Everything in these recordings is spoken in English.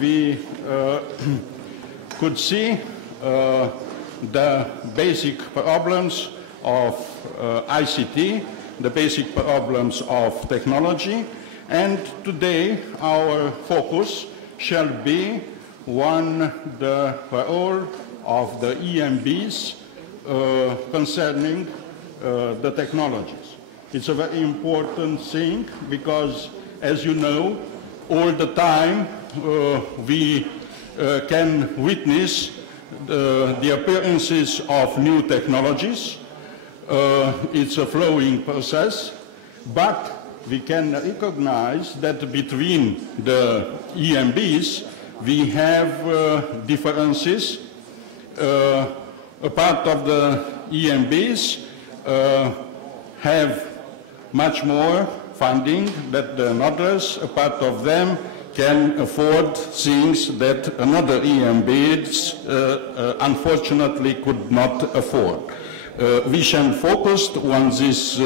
we could see the basic problems of ICT, the basic problems of technology, and today our focus shall be on the role of the EMBs concerning the technologies. It's a very important thing because, as you know, all the time we can witness the appearances of new technologies. It's a flowing process, but we can recognize that between the EMBs we have differences. A part of the EMBs have much more funding than others. A part of them can afford things that another EMBs unfortunately could not afford. We shall focus on these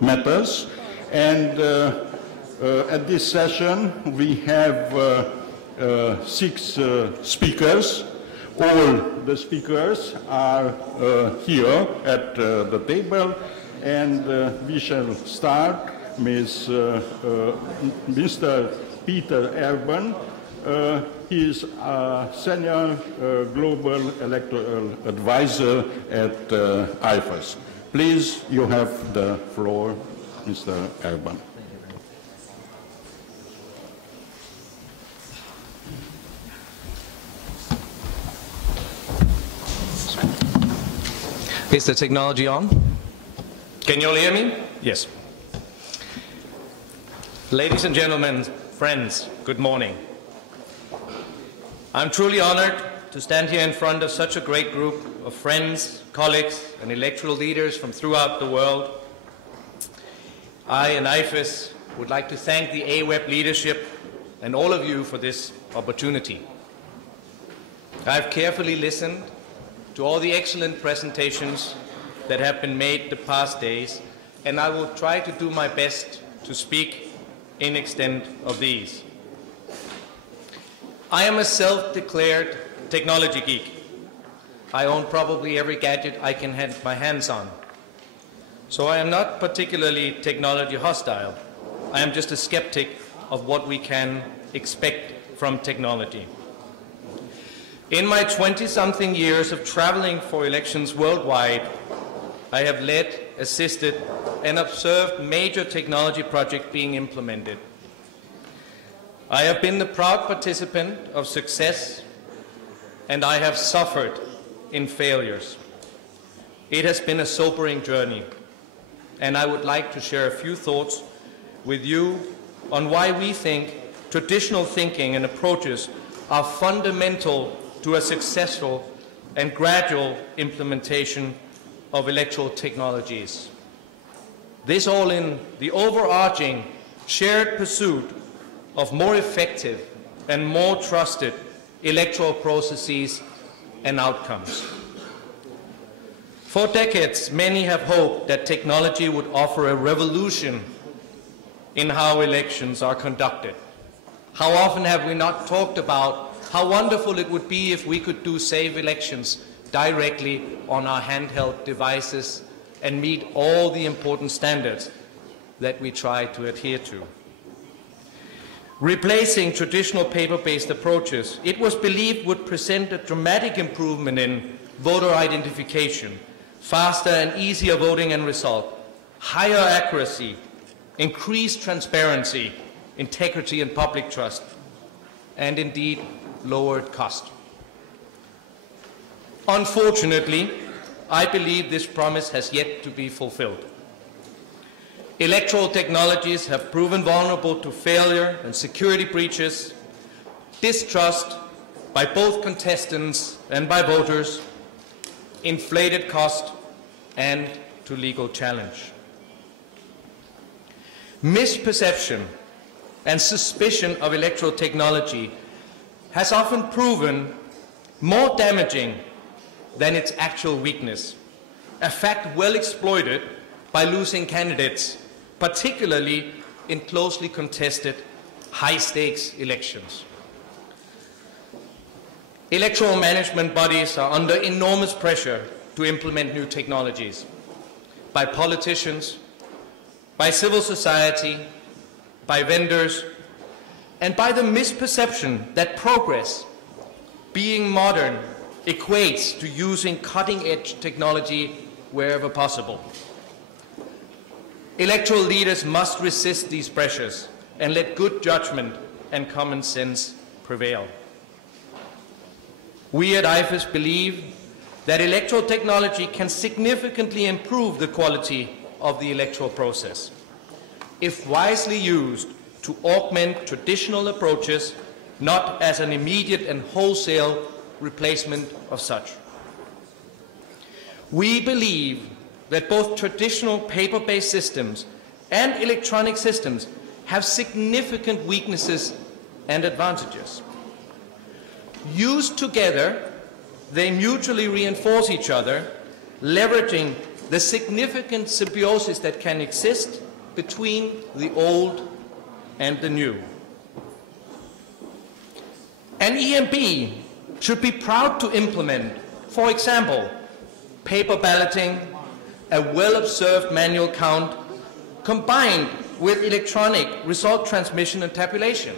matters, and at this session we have 6 speakers. All the speakers are here at the table, and we shall start with Mr. Peter Erben. He is a senior global electoral advisor at IFAS. Please, you have the floor, Mr. Erben. Is the technology on? Can you all hear me? Yes. Ladies and gentlemen, friends, good morning. I'm truly honored to stand here in front of such a great group of friends, colleagues, and electoral leaders from throughout the world. I and IFAS would like to thank the AWEB leadership and all of you for this opportunity. I've carefully listened to all the excellent presentations that have been made the past days, and I will try to do my best to speak in extent of these. I am a self-declared technology geek. I own probably every gadget I can get my hands on. So I am not particularly technology hostile. I am just a skeptic of what we can expect from technology. In my 20-something years of traveling for elections worldwide, I have led, assisted, and observed major technology projects being implemented. I have been the proud participant of success, and I have suffered in failures. It has been a sobering journey, and I would like to share a few thoughts with you on why we think traditional thinking and approaches are fundamental to a successful and gradual implementation of electoral technologies. This all in the overarching shared pursuit of more effective and more trusted electoral processes and outcomes. For decades, many have hoped that technology would offer a revolution in how elections are conducted. How often have we not talked about how wonderful it would be if we could do save elections directly on our handheld devices and meet all the important standards that we try to adhere to. Replacing traditional paper-based approaches, it was believed would present a dramatic improvement in voter identification, faster and easier voting and result, higher accuracy, increased transparency, integrity and public trust, and indeed lowered cost. Unfortunately, I believe this promise has yet to be fulfilled. Electoral technologies have proven vulnerable to failure and security breaches, distrust by both contestants and by voters, inflated cost, and to legal challenge. Misperception and suspicion of electoral technology has often proven more damaging than its actual weakness, a fact well exploited by losing candidates, particularly in closely contested, high-stakes elections. Electoral management bodies are under enormous pressure to implement new technologies by politicians, by civil society, by vendors, and by the misperception that progress, being modern, equates to using cutting-edge technology wherever possible. Electoral leaders must resist these pressures and let good judgment and common sense prevail. We at IFES believe that electoral technology can significantly improve the quality of the electoral process if wisely used to augment traditional approaches, not as an immediate and wholesale replacement of such. We believe that both traditional paper-based systems and electronic systems have significant weaknesses and advantages. Used together, they mutually reinforce each other, leveraging the significant symbiosis that can exist between the old and the new. An EMB should be proud to implement, for example, paper balloting, a well-observed manual count, combined with electronic result transmission and tabulation.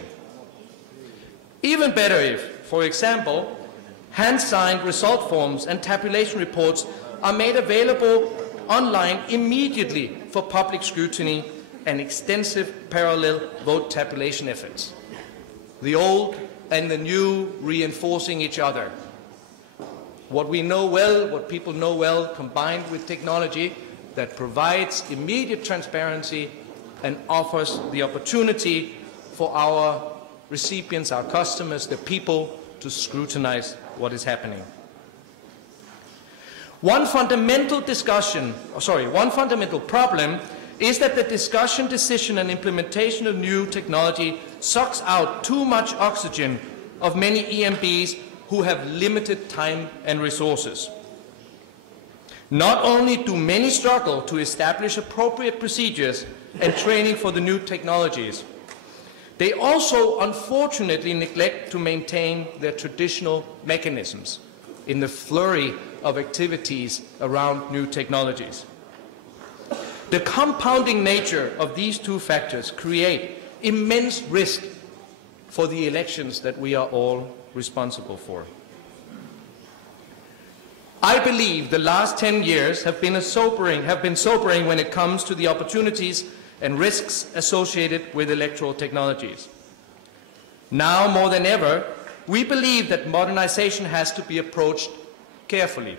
Even better if, for example, hand-signed result forms and tabulation reports are made available online immediately for public scrutiny and extensive parallel vote tabulation efforts. The old and the new reinforcing each other. What we know well, what people know well, combined with technology that provides immediate transparency and offers the opportunity for our recipients, our customers, the people, to scrutinize what is happening. One fundamental problem is that the discussion, decision, and implementation of new technology sucks out too much oxygen of many EMBs who have limited time and resources. Not only do many struggle to establish appropriate procedures and training for the new technologies, they also unfortunately neglect to maintain their traditional mechanisms in the flurry of activities around new technologies. The compounding nature of these two factors create immense risk for the elections that we are all responsible for. I believe the last 10 years have been sobering when it comes to the opportunities and risks associated with electoral technologies. Now more than ever, we believe that modernization has to be approached carefully.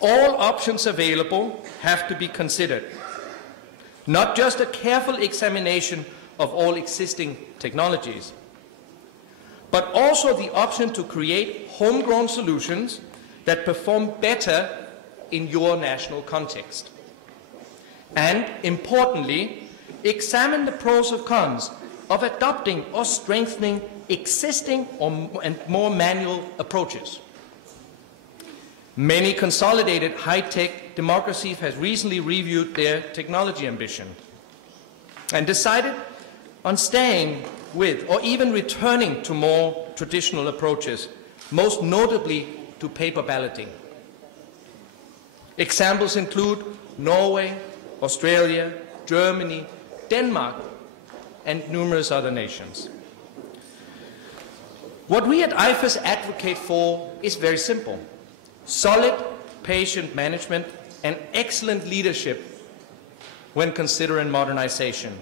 All options available have to be considered, not just a careful examination of all existing technologies, but also the option to create homegrown solutions that perform better in your national context. And, importantly, examine the pros and cons of adopting or strengthening existing and more manual approaches. Many consolidated high-tech democracies have recently reviewed their technology ambition and decided on staying with or even returning to more traditional approaches, most notably to paper balloting. Examples include Norway, Australia, Germany, Denmark, and numerous other nations. What we at IFES advocate for is very simple: solid patient management and excellent leadership when considering modernization,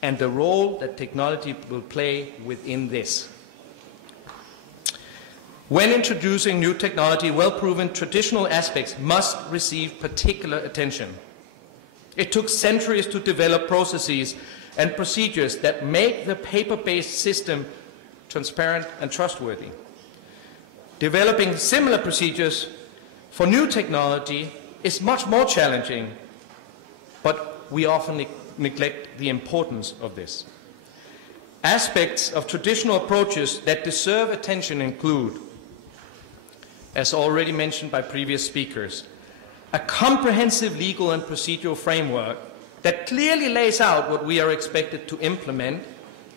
and the role that technology will play within this. When introducing new technology, well-proven traditional aspects must receive particular attention. It took centuries to develop processes and procedures that make the paper-based system transparent and trustworthy. Developing similar procedures for new technology is much more challenging, but we often neglect the importance of this. Aspects of traditional approaches that deserve attention include, as already mentioned by previous speakers, a comprehensive legal and procedural framework that clearly lays out what we are expected to implement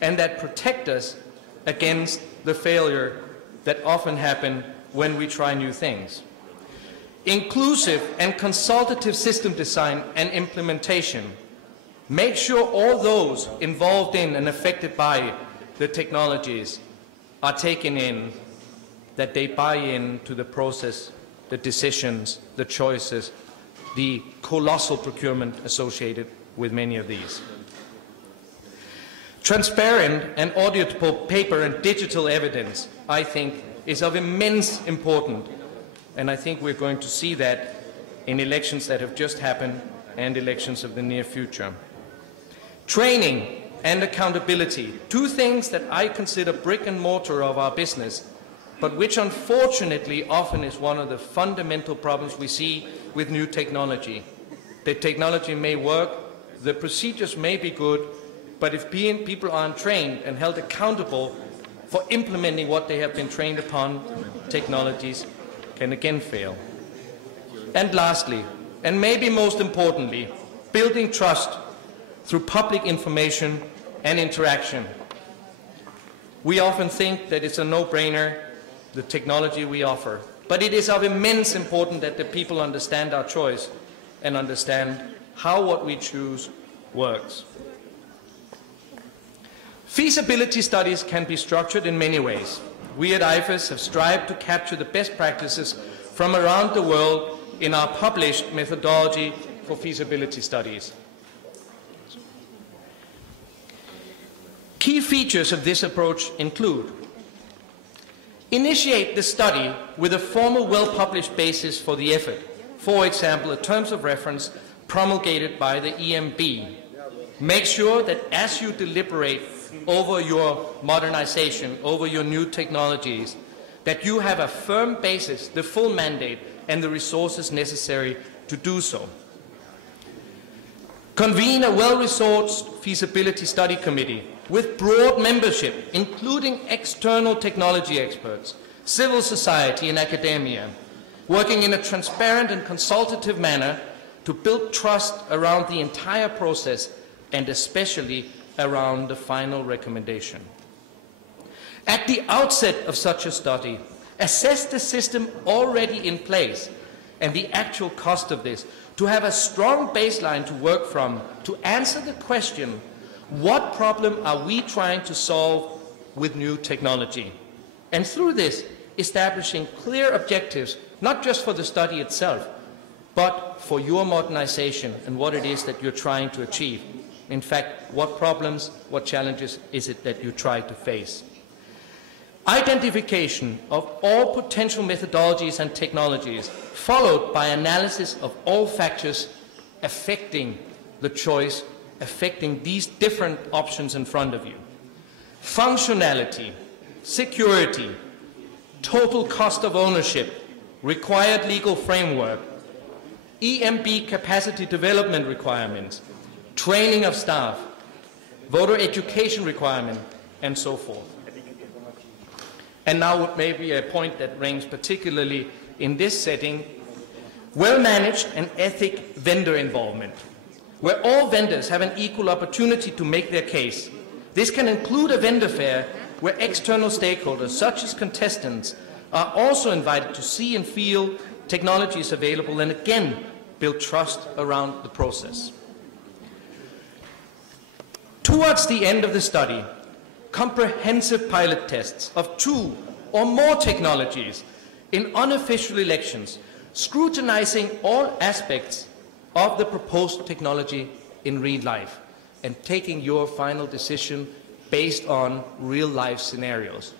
and that protect us against the failure that often happen when we try new things. Inclusive and consultative system design and implementation. Make sure all those involved in and affected by the technologies are taken in, that they buy into the process, the decisions, the choices, the colossal procurement associated with many of these. Transparent and auditable paper and digital evidence, I think, is of immense importance, and I think we're going to see that in elections that have just happened and elections of the near future. Training and accountability, two things that I consider brick and mortar of our business, but which unfortunately often is one of the fundamental problems we see with new technology. The technology may work, the procedures may be good, but if people aren't trained and held accountable for implementing what they have been trained upon, technologies can again fail. And lastly, and maybe most importantly, building trust through public information and interaction. We often think that it's a no-brainer, the technology we offer, but it is of immense importance that the people understand our choice and understand how what we choose works. Feasibility studies can be structured in many ways. We at IFAS have strived to capture the best practices from around the world in our published methodology for feasibility studies. Key features of this approach include: initiate the study with a formal, well-published basis for the effort. For example, a terms of reference promulgated by the EMB. Make sure that as you deliberate over your modernization, over your new technologies, that you have a firm basis, the full mandate, and the resources necessary to do so. Convene a well-resourced feasibility study committee with broad membership, including external technology experts, civil society and academia, working in a transparent and consultative manner to build trust around the entire process and especially around the final recommendation. At the outset of such a study, assess the system already in place and the actual cost of this, to have a strong baseline to work from, to answer the question, what problem are we trying to solve with new technology? And through this, establishing clear objectives, not just for the study itself, but for your modernization and what it is that you're trying to achieve. In fact, what problems, what challenges is it that you try to face? Identification of all potential methodologies and technologies, followed by analysis of all factors affecting the choice, affecting these different options in front of you. Functionality, security, total cost of ownership, required legal framework, EMB capacity development requirements, training of staff, voter education requirement, and so forth. And now maybe a point that rings particularly in this setting, well-managed and ethic vendor involvement, where all vendors have an equal opportunity to make their case. This can include a vendor fair where external stakeholders, such as contestants, are also invited to see and feel technologies available and again build trust around the process. Towards the end of the study, comprehensive pilot tests of 2 or more technologies in unofficial elections, scrutinizing all aspects of the proposed technology in real life and taking your final decision based on real-life scenarios.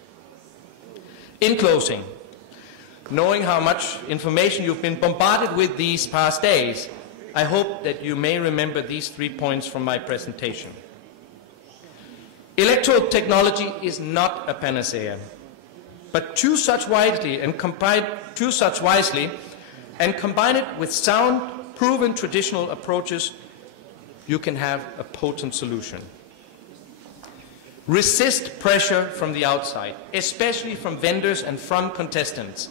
In closing, knowing how much information you've been bombarded with these past days, I hope that you may remember these 3 points from my presentation. Electoral technology is not a panacea, but choose such wisely and combine it with sound, proven traditional approaches, you can have a potent solution. Resist pressure from the outside, especially from vendors and from contestants,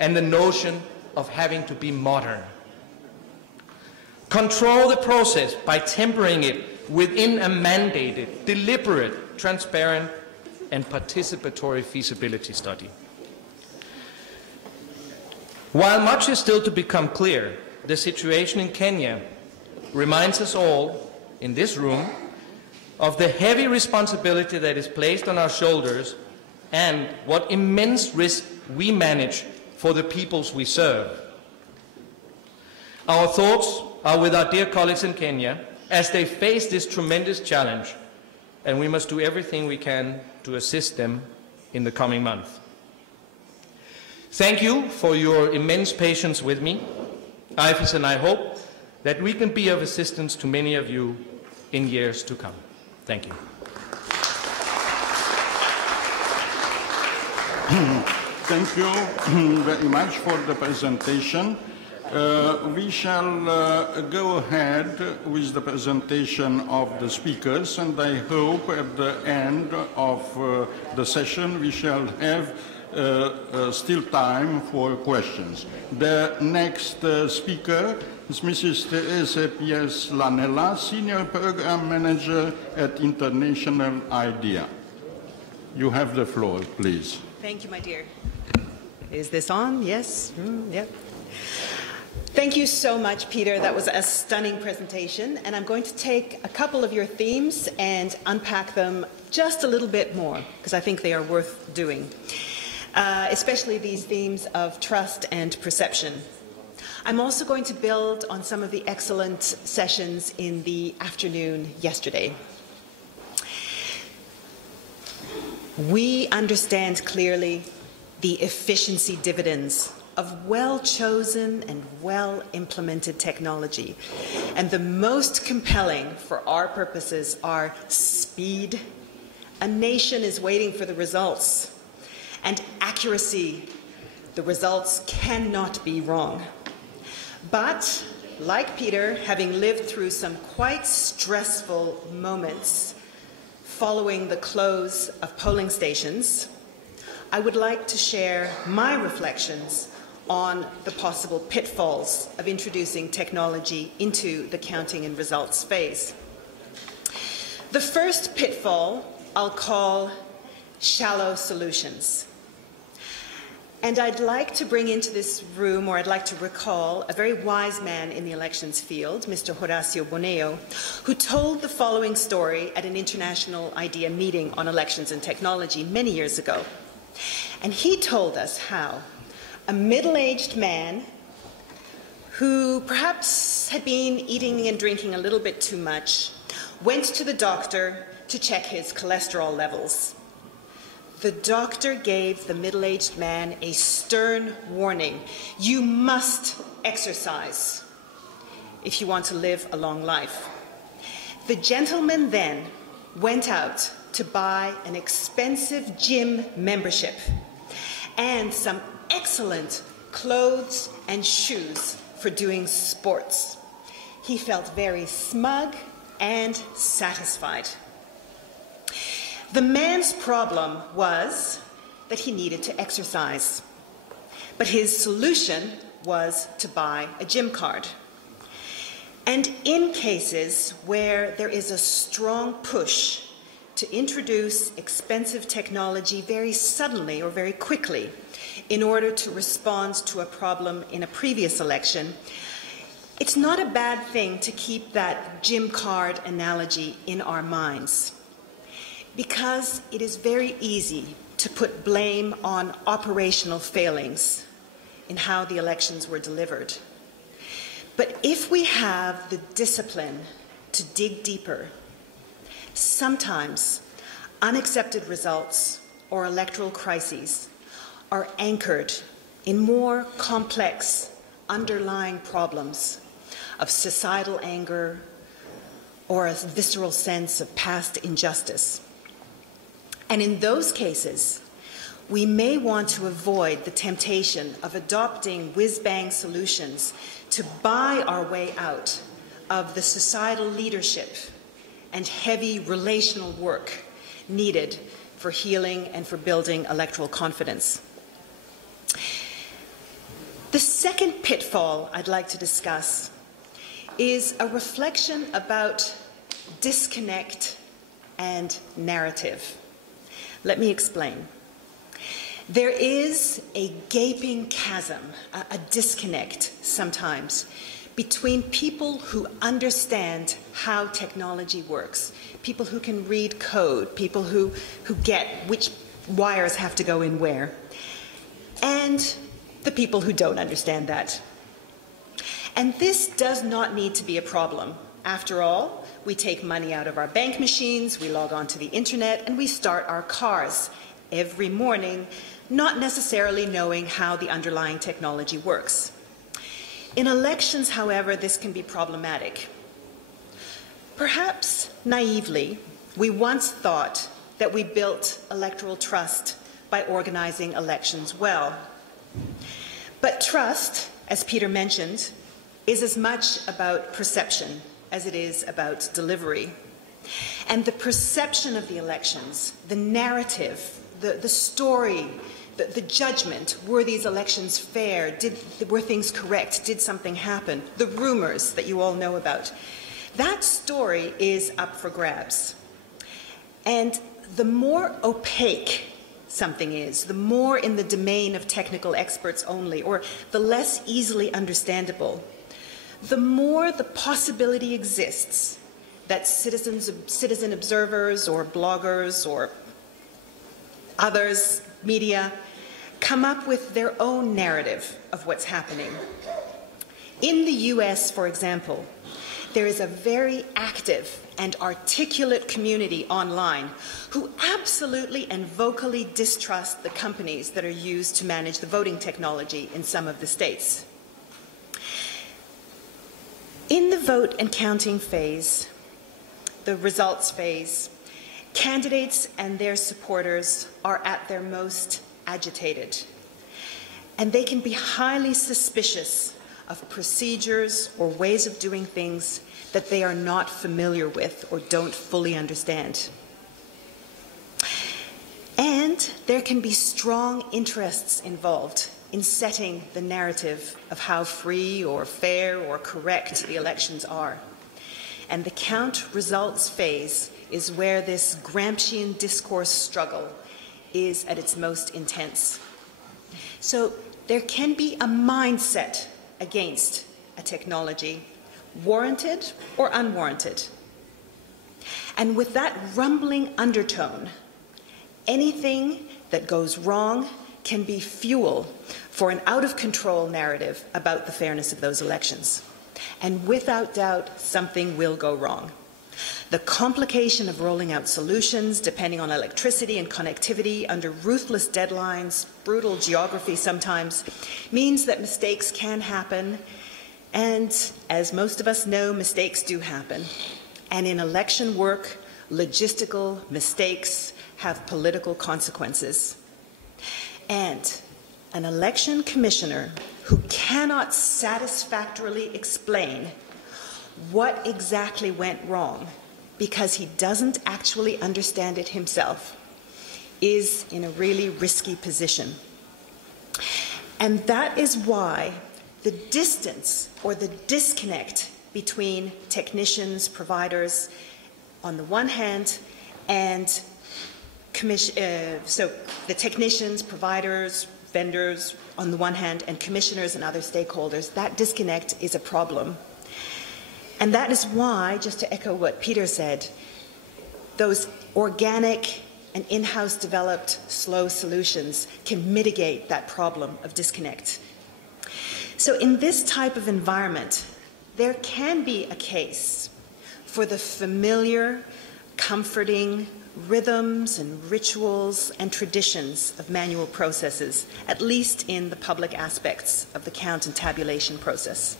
and the notion of having to be modern. Control the process by tempering it within a mandated, deliberate, transparent and participatory feasibility study. While much is still to become clear, the situation in Kenya reminds us all in this room of the heavy responsibility that is placed on our shoulders and what immense risk we manage for the peoples we serve. Our thoughts are with our dear colleagues in Kenya as they face this tremendous challenge, and we must do everything we can to assist them in the coming month. Thank you for your immense patience with me, IFES, and I hope that we can be of assistance to many of you in years to come. Thank you. Thank you very much for the presentation. We shall go ahead with the presentation of the speakers, and I hope at the end of the session we shall have still time for questions. The next speaker is Mrs. Therese Pies Lanella, Senior Program Manager at International IDEA. You have the floor, please. Thank you, my dear. Is this on? Yes? Yep. Thank you so much, Peter. That was a stunning presentation, and I'm going to take a couple of your themes and unpack them just a little bit more, because I think they are worth doing, especially these themes of trust and perception. I'm also going to build on some of the excellent sessions in the afternoon yesterday. We understand clearly the efficiency dividends of well-chosen and well-implemented technology. And the most compelling for our purposes are speed. A nation is waiting for the results. And accuracy. The results cannot be wrong. But, like Peter, having lived through some quite stressful moments following the close of polling stations, I would like to share my reflections on the possible pitfalls of introducing technology into the counting and results phase. The first pitfall I'll call shallow solutions. And I'd like to bring into this room, or I'd like to recall, a very wise man in the elections field, Mr. Horacio Boneo, who told the following story at an International IDEA meeting on elections and technology many years ago. And he told us how a middle-aged man who perhaps had been eating and drinking a little bit too much went to the doctor to check his cholesterol levels. The doctor gave the middle-aged man a stern warning. You must exercise if you want to live a long life. The gentleman then went out to buy an expensive gym membership and some excellent clothes and shoes for doing sports. He felt very smug and satisfied. The man's problem was that he needed to exercise, but his solution was to buy a gym card. And in cases where there is a strong push to introduce expensive technology very suddenly or very quickly in order to respond to a problem in a previous election, it's not a bad thing to keep that gym card analogy in our minds, because it is very easy to put blame on operational failings in how the elections were delivered. But if we have the discipline to dig deeper, sometimes unaccepted results or electoral crises are anchored in more complex underlying problems of societal anger or a visceral sense of past injustice. And in those cases, we may want to avoid the temptation of adopting whiz-bang solutions to buy our way out of the societal leadership and heavy relational work needed for healing and for building electoral confidence. The second pitfall I'd like to discuss is a reflection about disconnect and narrative. Let me explain. There is a gaping chasm, a disconnect sometimes, between people who understand how technology works, people who can read code, people who get which wires have to go in where, and the people who don't understand that. And this does not need to be a problem. After all, we take money out of our bank machines, we log on to the internet, and we start our cars every morning, not necessarily knowing how the underlying technology works. In elections, however, this can be problematic. Perhaps naively, we once thought that we built electoral trust by organizing elections well. But trust, as Peter mentioned, is as much about perception as it is about delivery. And the perception of the elections, the narrative, the story, the judgment, were these elections fair? Were things correct? Did something happen? The rumors that you all know about. That story is up for grabs. And the more opaque something is, the more in the domain of technical experts only, or the less easily understandable, the more the possibility exists that citizen observers or bloggers or others, media, come up with their own narrative of what's happening. In the US, for example, there is a very active and articulate community online who absolutely and vocally distrust the companies that are used to manage the voting technology in some of the states. In the vote and counting phase, the results phase, candidates and their supporters are at their most agitated, and they can be highly suspicious of procedures or ways of doing things that they are not familiar with or don't fully understand. And there can be strong interests involved in setting the narrative of how free or fair or correct the elections are. And the count results phase is where this Gramscian discourse struggle is at its most intense. So there can be a mindset against a technology, warranted or unwarranted. And with that rumbling undertone, anything that goes wrong can be fuel for an out-of-control narrative about the fairness of those elections. And without doubt, something will go wrong. The complication of rolling out solutions, depending on electricity and connectivity, under ruthless deadlines, brutal geography sometimes, means that mistakes can happen. And as most of us know, mistakes do happen. And in election work, logistical mistakes have political consequences. And an election commissioner who cannot satisfactorily explain what exactly went wrong because he doesn't actually understand it himself is in a really risky position. And that is why the distance or the disconnect between technicians, providers on the one hand, and so the technicians, providers, vendors on the one hand, and commissioners and other stakeholders, that disconnect is a problem. And that is why, just to echo what Peter said, those organic and in-house developed slow solutions can mitigate that problem of disconnect. So in this type of environment, there can be a case for the familiar, comforting rhythms and rituals and traditions of manual processes, at least in the public aspects of the count and tabulation process.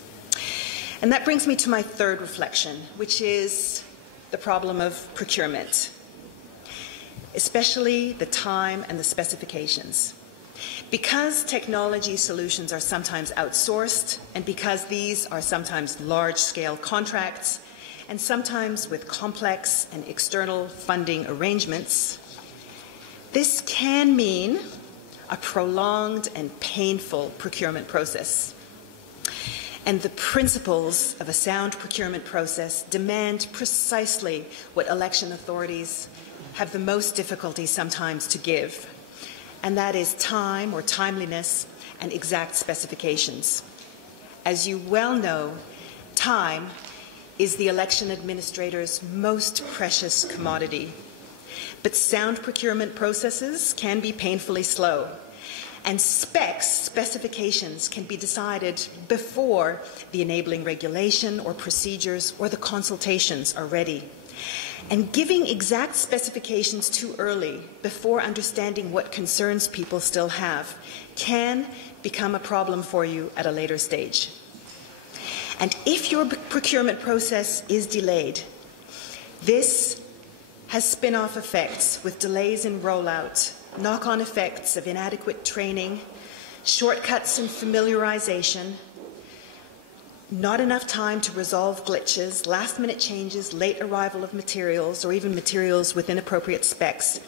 And that brings me to my third reflection, which is the problem of procurement, especially the time and the specifications. Because technology solutions are sometimes outsourced, and because these are sometimes large-scale contracts, and sometimes with complex and external funding arrangements, this can mean a prolonged and painful procurement process. And the principles of a sound procurement process demand precisely what election authorities have the most difficulty sometimes to give, and that is time or timeliness and exact specifications. As you well know, time is the election administrator's most precious commodity. But sound procurement processes can be painfully slow, and specifications can be decided before the enabling regulation or procedures or the consultations are ready. And giving exact specifications too early, before understanding what concerns people still have, can become a problem for you at a later stage. And if your procurement process is delayed, this has spin-off effects with delays in rollout, knock-on effects of inadequate training, shortcuts in familiarization, not enough time to resolve glitches, last-minute changes, late arrival of materials, or even materials with inappropriate specs.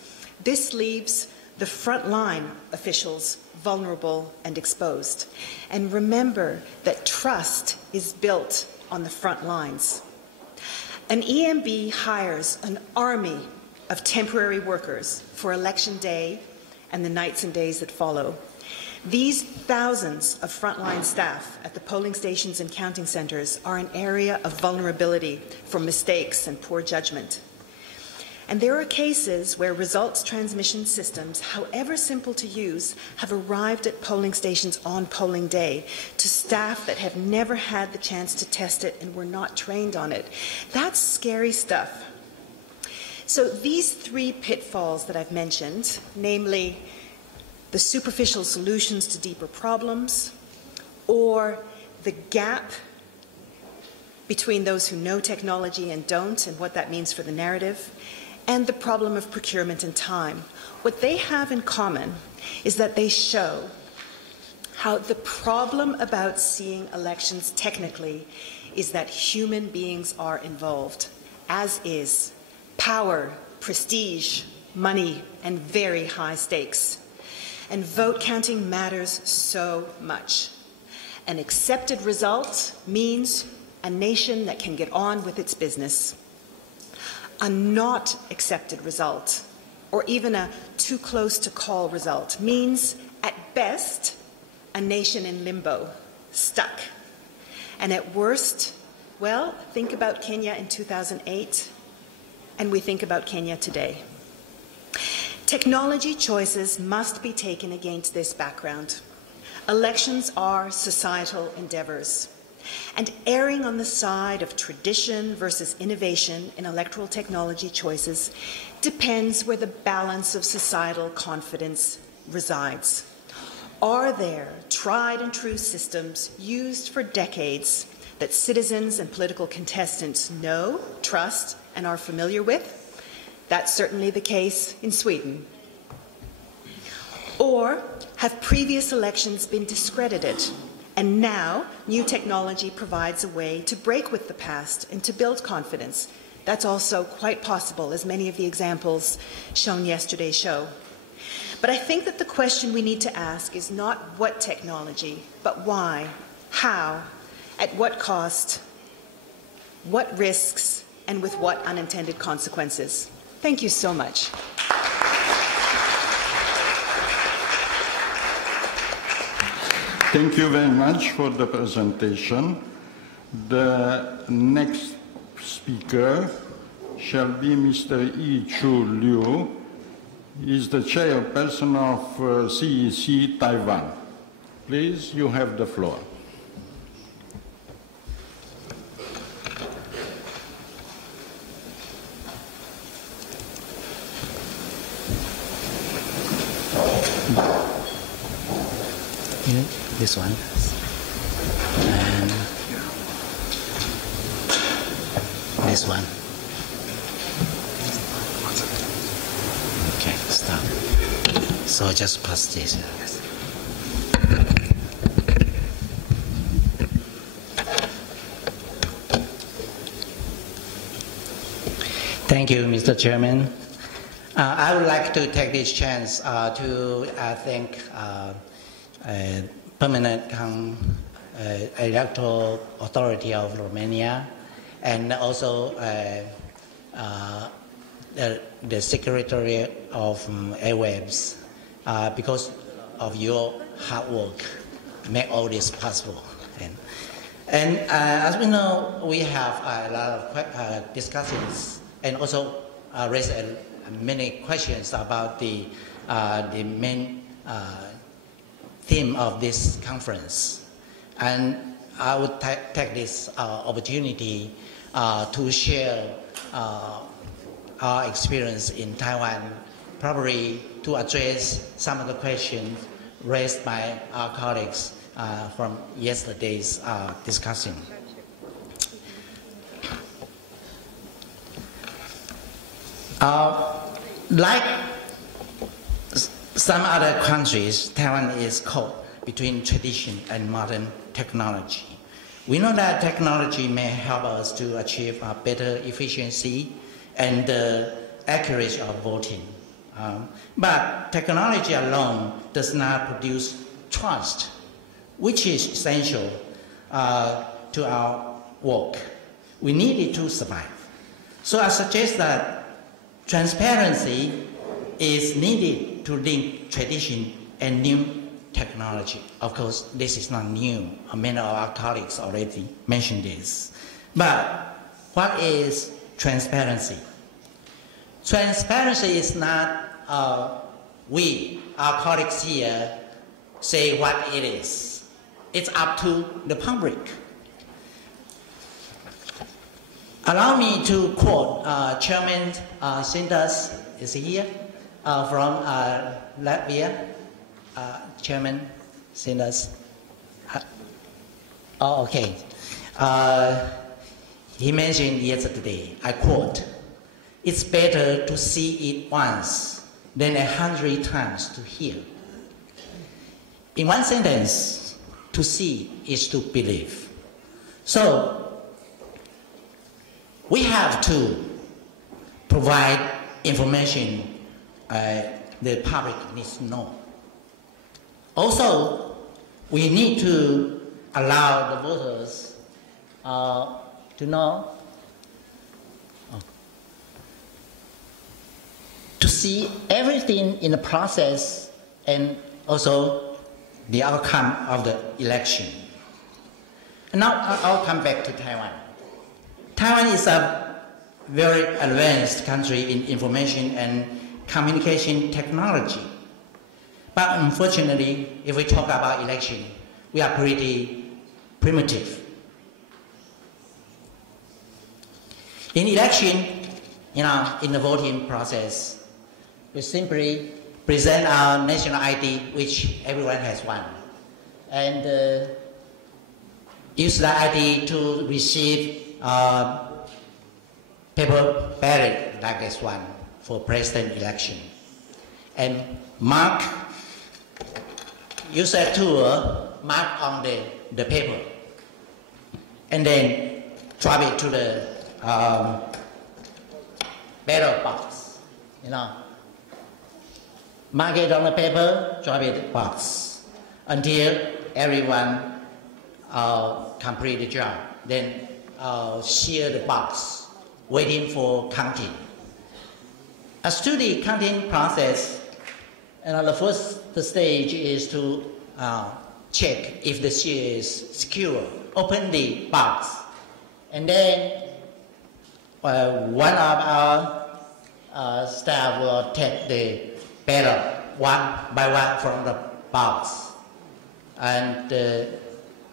This leaves the frontline officials vulnerable and exposed. And remember that trust is built on the front lines. An EMB hires an army of temporary workers for election day and the nights and days that follow. These thousands of frontline staff at the polling stations and counting centers are an area of vulnerability for mistakes and poor judgment. And there are cases where results transmission systems, however simple to use, have arrived at polling stations on polling day to staff that have never had the chance to test it and were not trained on it. That's scary stuff. So these three pitfalls that I've mentioned, namely the superficial solutions to deeper problems, or the gap between those who know technology and don't, and what that means for the narrative, and the problem of procurement and time. What they have in common is that they show how the problem about seeing elections technically is that human beings are involved, as is power, prestige, money, and very high stakes. And vote counting matters so much. An accepted result means a nation that can get on with its business. A not accepted result, or even a too close to call result, means, at best, a nation in limbo, stuck. And at worst, well, think about Kenya in 2008, and we think about Kenya today. Technology choices must be taken against this background. Elections are societal endeavors. And erring on the side of tradition versus innovation in electoral technology choices depends where the balance of societal confidence resides. Are there tried and true systems used for decades that citizens and political contestants know, trust, and are familiar with? That's certainly the case in Sweden. Or have previous elections been discredited? And now, new technology provides a way to break with the past and to build confidence. That's also quite possible, as many of the examples shown yesterday show. But I think that the question we need to ask is not what technology, but why, how, at what cost, what risks, and with what unintended consequences. Thank you so much. Thank you very much for the presentation. The next speaker shall be Mr. Yi Chu Liu. He is the chairperson of CEC Taiwan. Please, you have the floor. This one, and this one. Okay, stop. So just press this. Thank you, Mr. Chairman. I would like to take this chance to thank Permanent Electoral Authority of Romania, and also the Secretary of Airwaves, because of your hard work, make all this possible. And as we know, we have a lot of discussions and also raised many questions about the main theme of this conference. And I would take this opportunity to share our experience in Taiwan, probably to address some of the questions raised by our colleagues from yesterday's discussion. Like some other countries, Taiwan is caught between tradition and modern technology. We know that technology may help us to achieve a better efficiency and accuracy of voting. But technology alone does not produce trust, which is essential to our work. We need it to survive. So I suggest that transparency is needed to link tradition and new technology. Of course, this is not new. Many of our colleagues already mentioned this. But what is transparency? Transparency is not our colleagues here, say what it is. It's up to the public. Allow me to quote Chairman Sintas is here from Latvia. Chairman Sintas. Oh, okay. He mentioned yesterday, I quote, "It's better to see it once than 100 times to hear." In one sentence, to see is to believe. So, we have to provide information the public needs to know. Also, we need to allow the voters to know, to see everything in the process and also the outcome of the election. And now I'll come back to Taiwan. Taiwan is a very advanced country in information and communication technology. But unfortunately, if we talk about election, we are pretty primitive. In election, in the voting process, we simply present our national ID, which everyone has one, and use the ID to receive paper ballot like this one for president election, and use a tool, mark on the paper, and then drop it to the ballot box. Mark it on the paper, drop it in the box until everyone complete the job. Then seal the box, waiting for counting. As to the counting process, the first stage is to check if the seal is secure. Open the box, and then one of our staff will take the ballot one by one from the box and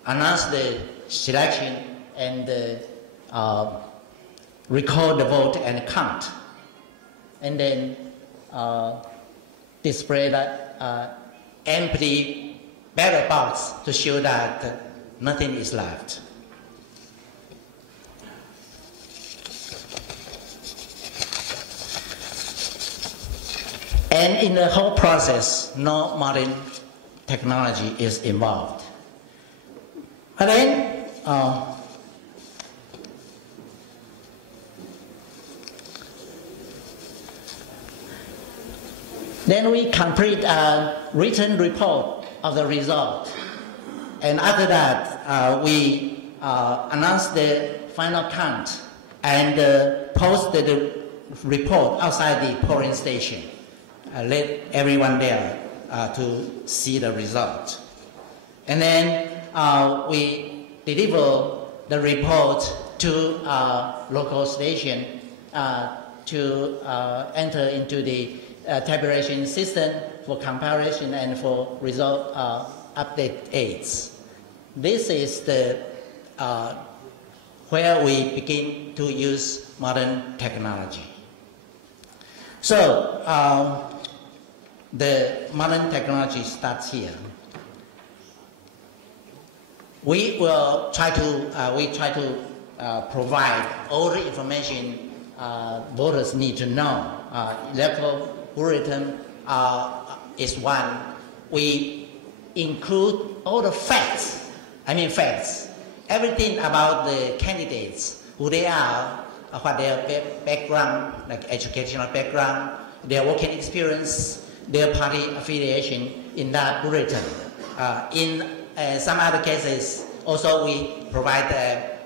announce the selection and record the vote and count, and then display that empty ballot box to show that nothing is left. And in the whole process, no modern technology is involved. But then we complete a written report of the result. And after that, we announce the final count and post the report outside the polling station. Let everyone there to see the result. And then we deliver the report to local station to enter into the tabulation system for comparison and for result update aids. This is the where we begin to use modern technology. So the modern technology starts here. We will try to provide all the information voters need to know. Electoral bulletin is one. We include all the facts. I mean facts. Everything about the candidates, who they are, what their background, like educational background, their working experience, their party affiliation in that bulletin. In some other cases, also we provide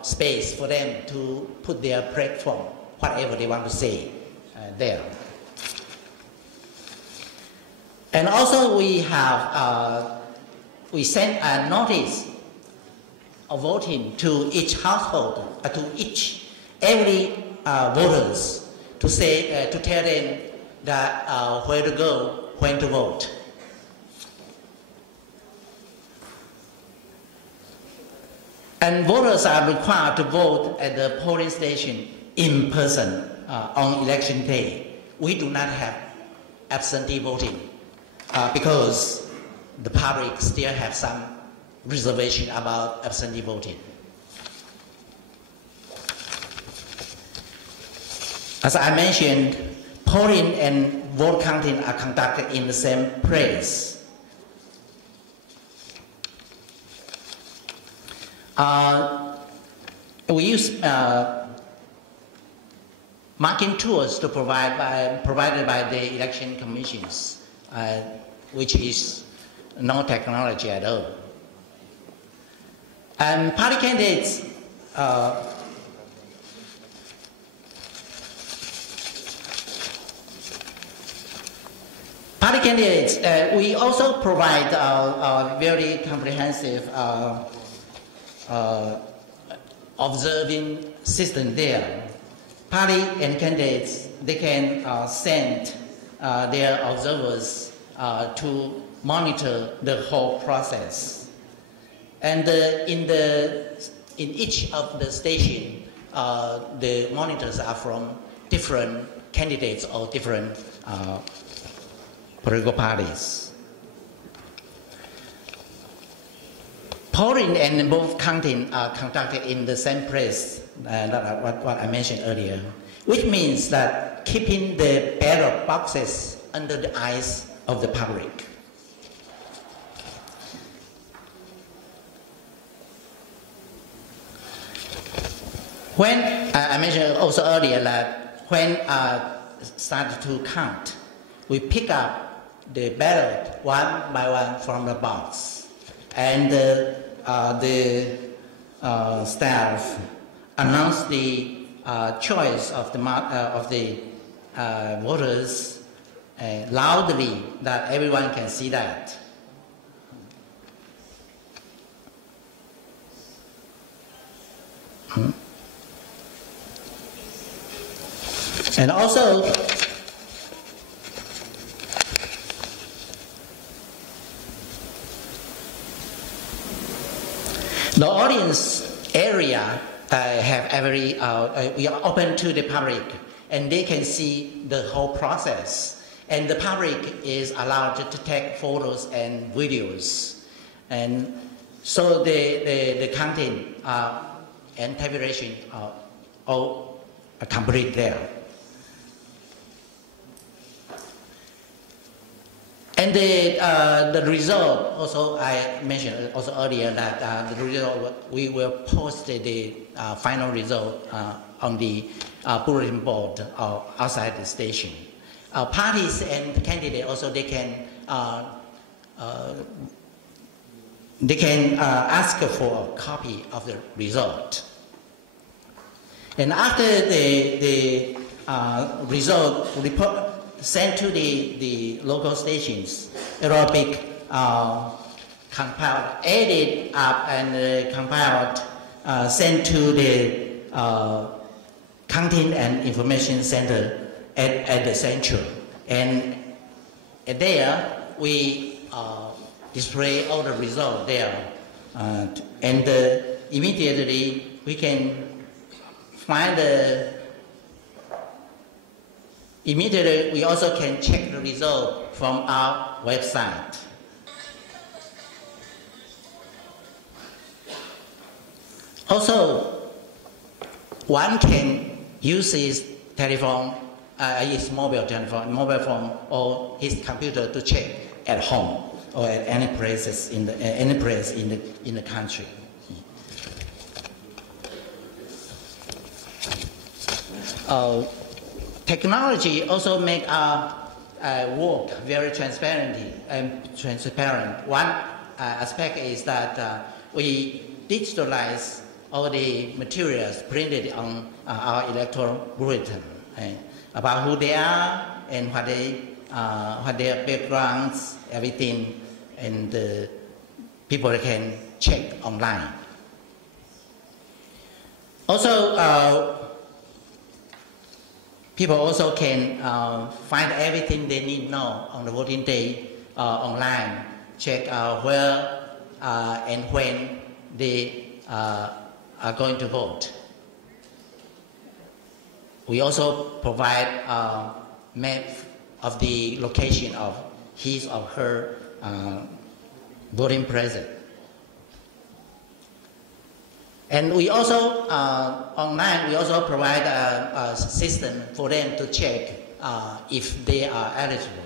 space for them to put their platform, whatever they want to say there. And also we have, we send a notice of voting to each household, to every voters to say, to tell them that where to go, when to vote. And voters are required to vote at the polling station in person on election day. We do not have absentee voting because the public still have some reservation about absentee voting. As I mentioned, polling and vote counting are conducted in the same place. We use marking tools to provided by the election commissions, which is no technology at all. And party candidates we also provide a very comprehensive observing system there. Party and candidates, they can send their observers to monitor the whole process. And in each of the station, the monitors are from different candidates or different political parties. Polling and vote counting are conducted in the same place, what I mentioned earlier, which means that keeping the ballot boxes under the eyes of the public. When I mentioned also earlier that when started to count, we pick up the ballot one by one from the box, and the staff announce the choice of the voters loudly, that everyone can see that. And also, the audience area have every, we are open to the public, and they can see the whole process. And the public is allowed to take photos and videos. And so the counting and tabulation are all complete there. And the result, also I mentioned also earlier that the result, we will post the final result on the bulletin board outside the station. Parties and candidates also, they can ask for a copy of the result. And after the result report sent to the local stations. It will be compiled, edited up, and compiled, sent to the Content and Information Center at the central. And there we display all the results there. And immediately we can find immediately we also can check the result from our website. Also, one can use his telephone, his mobile phone, or his computer to check at home or at any places in the country. Technology also make our work very transparent. One aspect is that we digitalize all the materials printed on our electoral bulletin about who they are and what their backgrounds, everything, and people can check online. Also, people also can find everything they need to know on the voting day online, check where and when they are going to vote. We also provide a map of the location of his or her voting present. And we also, online, we also provide a system for them to check if they are eligible.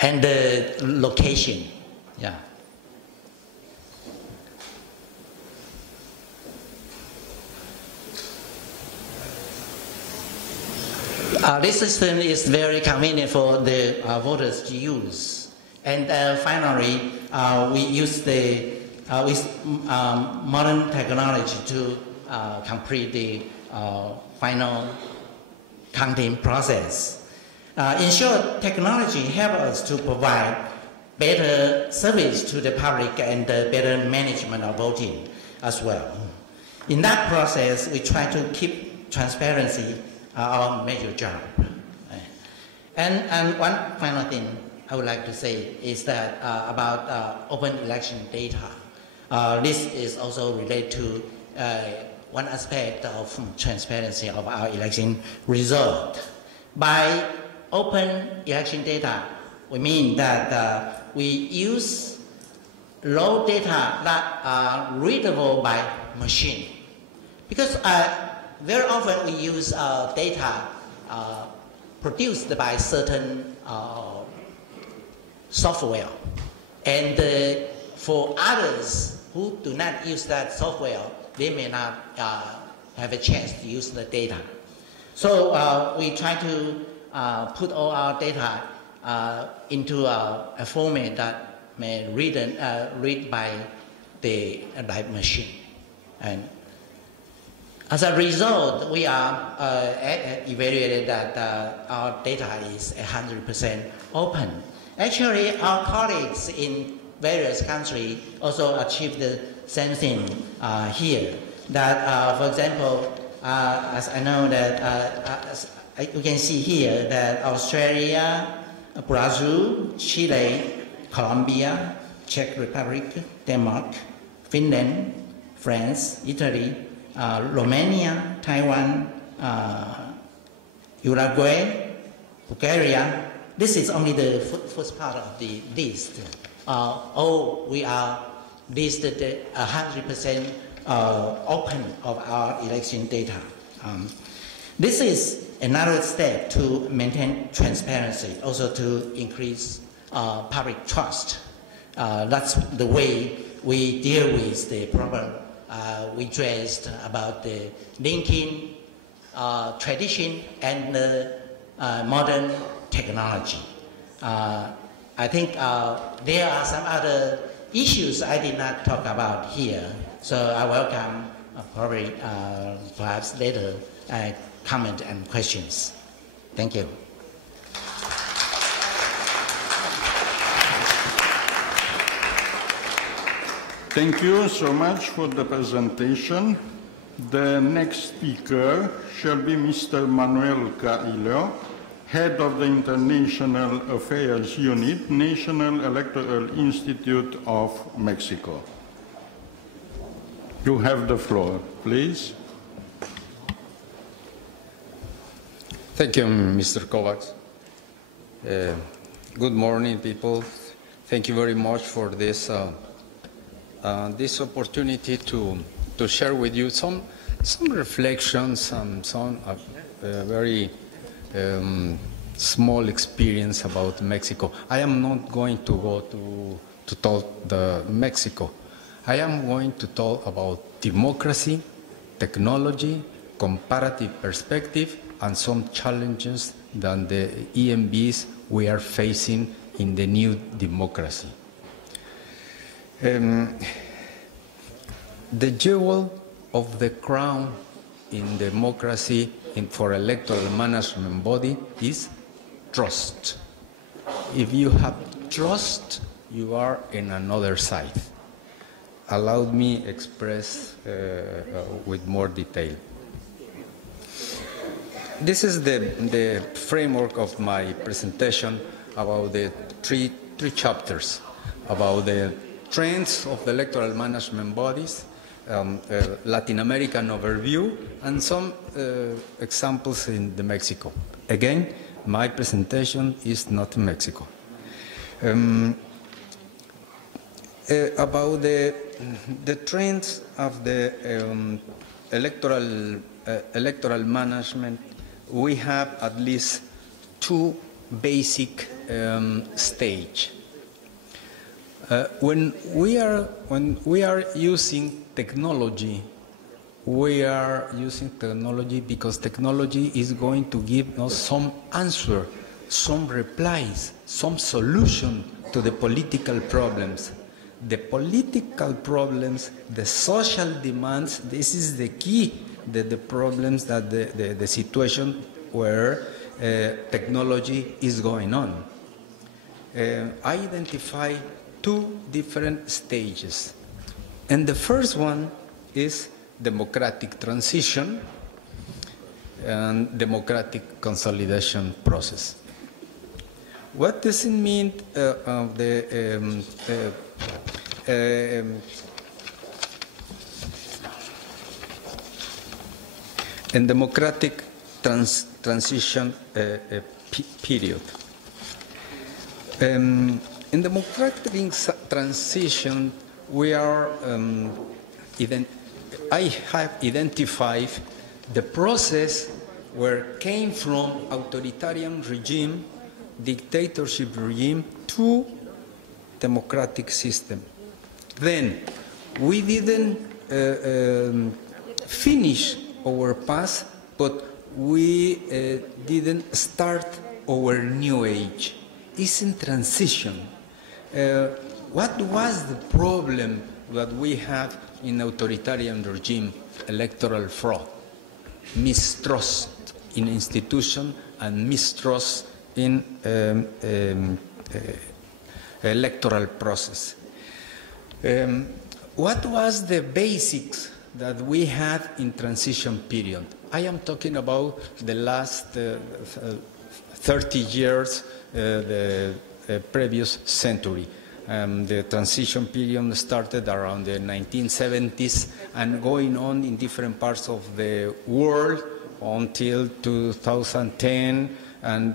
And the location, yeah. This system is very convenient for the voters to use. And finally, we use modern technology to complete the final counting process. In short, technology helps us to provide better service to the public and better management of voting as well. In that process, we try to keep transparency our major job. And one final thing I would like to say is that about open election data. This is also related to one aspect of transparency of our election result. By open election data, we mean that we use raw data that are readable by machine. Because very often we use data produced by certain software. And for others who do not use that software, they may not have a chance to use the data. So we try to put all our data into a format that may read by the machine. And as a result, we are evaluated that our data is 100% open. Actually, our colleagues in various countries also achieved the same thing here. That, for example, as I know that you can see here that Australia, Brazil, Chile, Colombia, Czech Republic, Denmark, Finland, France, Italy, Romania, Taiwan, Uruguay, Bulgaria. This is only the first part of the list. We are listed 100% open of our election data. This is another step to maintain transparency, also to increase public trust. That's the way we deal with the problem we addressed about the linking tradition and modern technology. I think there are some other issues I did not talk about here, so I welcome probably perhaps later comment and questions. Thank you. Thank you so much for the presentation. The next speaker shall be Mr. Manuel Caillo, Head of the International Affairs Unit, National Electoral Institute of Mexico. You have the floor, please. Thank you, Mr. Kovacs. Good morning, people. Thank you very much for this this opportunity to share with you some reflections and some very small experience about Mexico. I am not going to go to talk the Mexico. I am going to talk about democracy, technology, comparative perspective, and some challenges that the EMBs we are facing in the new democracy. The jewel of the crown in democracy for electoral management body is trust. If you have trust, you are in another side. Allow me express with more detail. This is the framework of my presentation about the three chapters, about the trends of the electoral management bodies, Latin American overview, and some examples in the Mexico. Again, my presentation is not in Mexico. About the trends of the electoral management, we have at least two basic stages. When we are using technology, we are using technology because technology is going to give us some answer, some replies, some solution to the political problems. The political problems, the social demands, this is the key, the problems that the situation where technology is going on. I identify two different stages. And the first one is democratic transition and democratic consolidation process. What does it mean of the democratic transition period? In democratic transition, we are, I have identified the process where came from authoritarian regime, dictatorship regime, to democratic system. Then, we didn't finish our past, but we didn't start our new age. It's in transition. What was the problem that we have in authoritarian regime? Electoral fraud, mistrust in institution, and mistrust in electoral process. What was the basics that we had in transition period? I am talking about the last 30 years, the previous century. The transition period started around the 1970s and going on in different parts of the world until 2010, and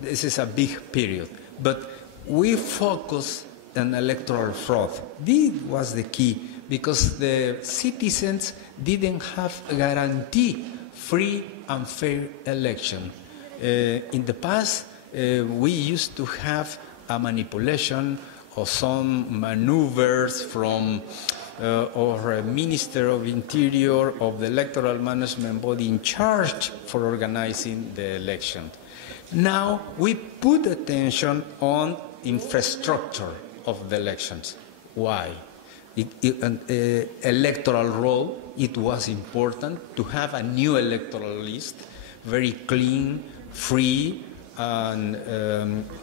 this is a big period. But we focus on electoral fraud. This was the key, because the citizens didn't have a guarantee free and fair election. In the past, we used to have a manipulation or some maneuvers from or Minister of Interior of the electoral management body in charge for organizing the election. Now we put attention on infrastructure of the elections. Why? electoral roll, it was important to have a new electoral list, very clean, free, and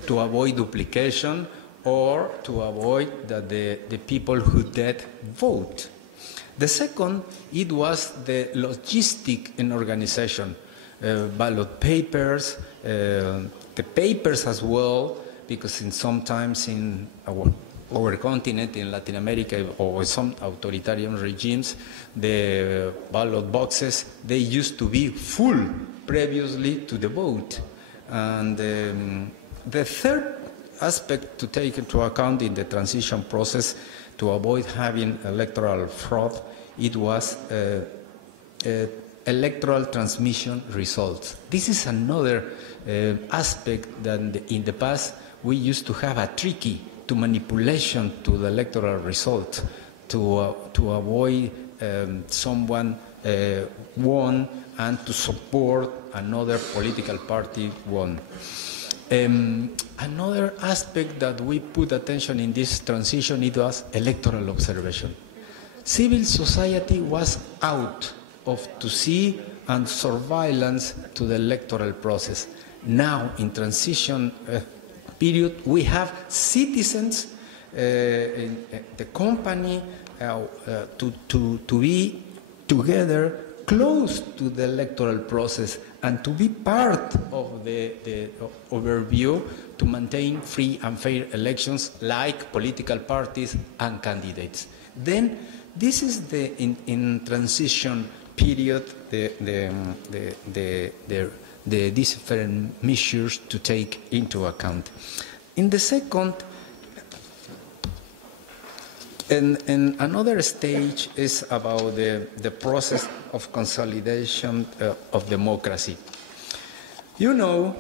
to avoid duplication or to avoid that the people who did vote. The second, it was the logistic in organization, ballot papers, the papers as well, because sometimes in our continent, in Latin America, or some authoritarian regimes, the ballot boxes, they used to be full previously to the vote. And the third aspect to take into account in the transition process to avoid having electoral fraud, it was electoral transmission results. This is another aspect that in the past we used to have a tricky to manipulation to the electoral result to avoid someone won and to support another political party won. Another aspect that we put attention in this transition, it was electoral observation. Civil society was out to see and surveillance to the electoral process. Now, in transition period, we have citizens, in the company, to be together close to the electoral process and to be part of the overview to maintain free and fair elections like political parties and candidates. Then this is the in transition period the different measures to take into account. In the second, and another stage is about the process of consolidation of democracy. You know,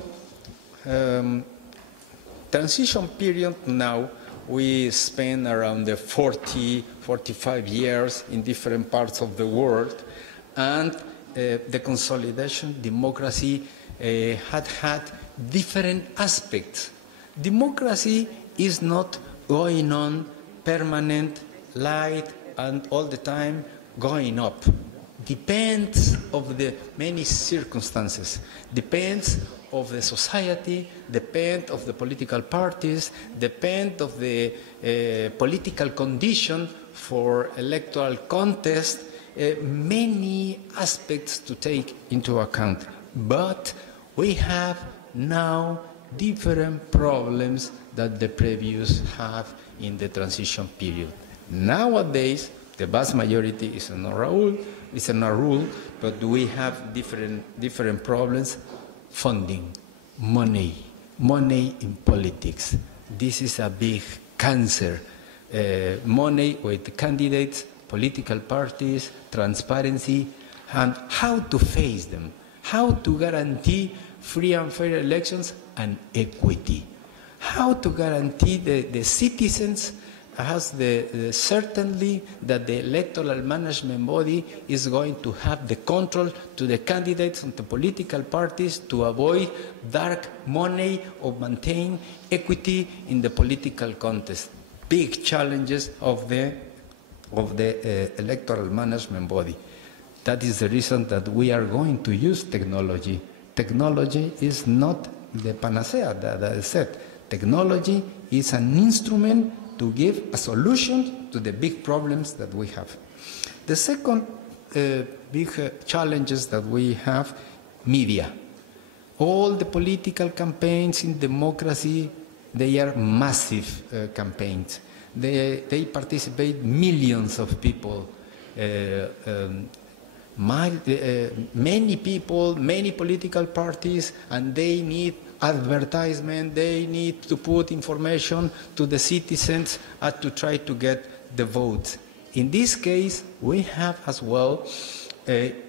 transition period now, we spend around the 45 years in different parts of the world, and the consolidation democracy had different aspects. Democracy is not going on permanent, light, and all the time going up. Depends of the many circumstances, depends of the society, depend of the political parties, depend of the political condition for electoral contest, many aspects to take into account. But we have now different problems that the previous have in the transition period. Nowadays, the vast majority is in a rule, but we have different problems. Funding, money in politics. This is a big cancer. Money with candidates, political parties, transparency, and how to face them, how to guarantee free and fair elections and equity, how to guarantee the citizens has the certainty that the electoral management body is going to have the control to the candidates and the political parties to avoid dark money or maintain equity in the political contest. Big challenges of the electoral management body. That is the reason that we are going to use technology. Technology is not the panacea, that I said. Technology is an instrument to give a solution to the big problems that we have. The second big challenges that we have, media. All the political campaigns in democracy, they are massive campaigns. They participate millions of people. Many people, many political parties, and they need advertisement, they need to put information to the citizens to try to get the vote. In this case, we have as well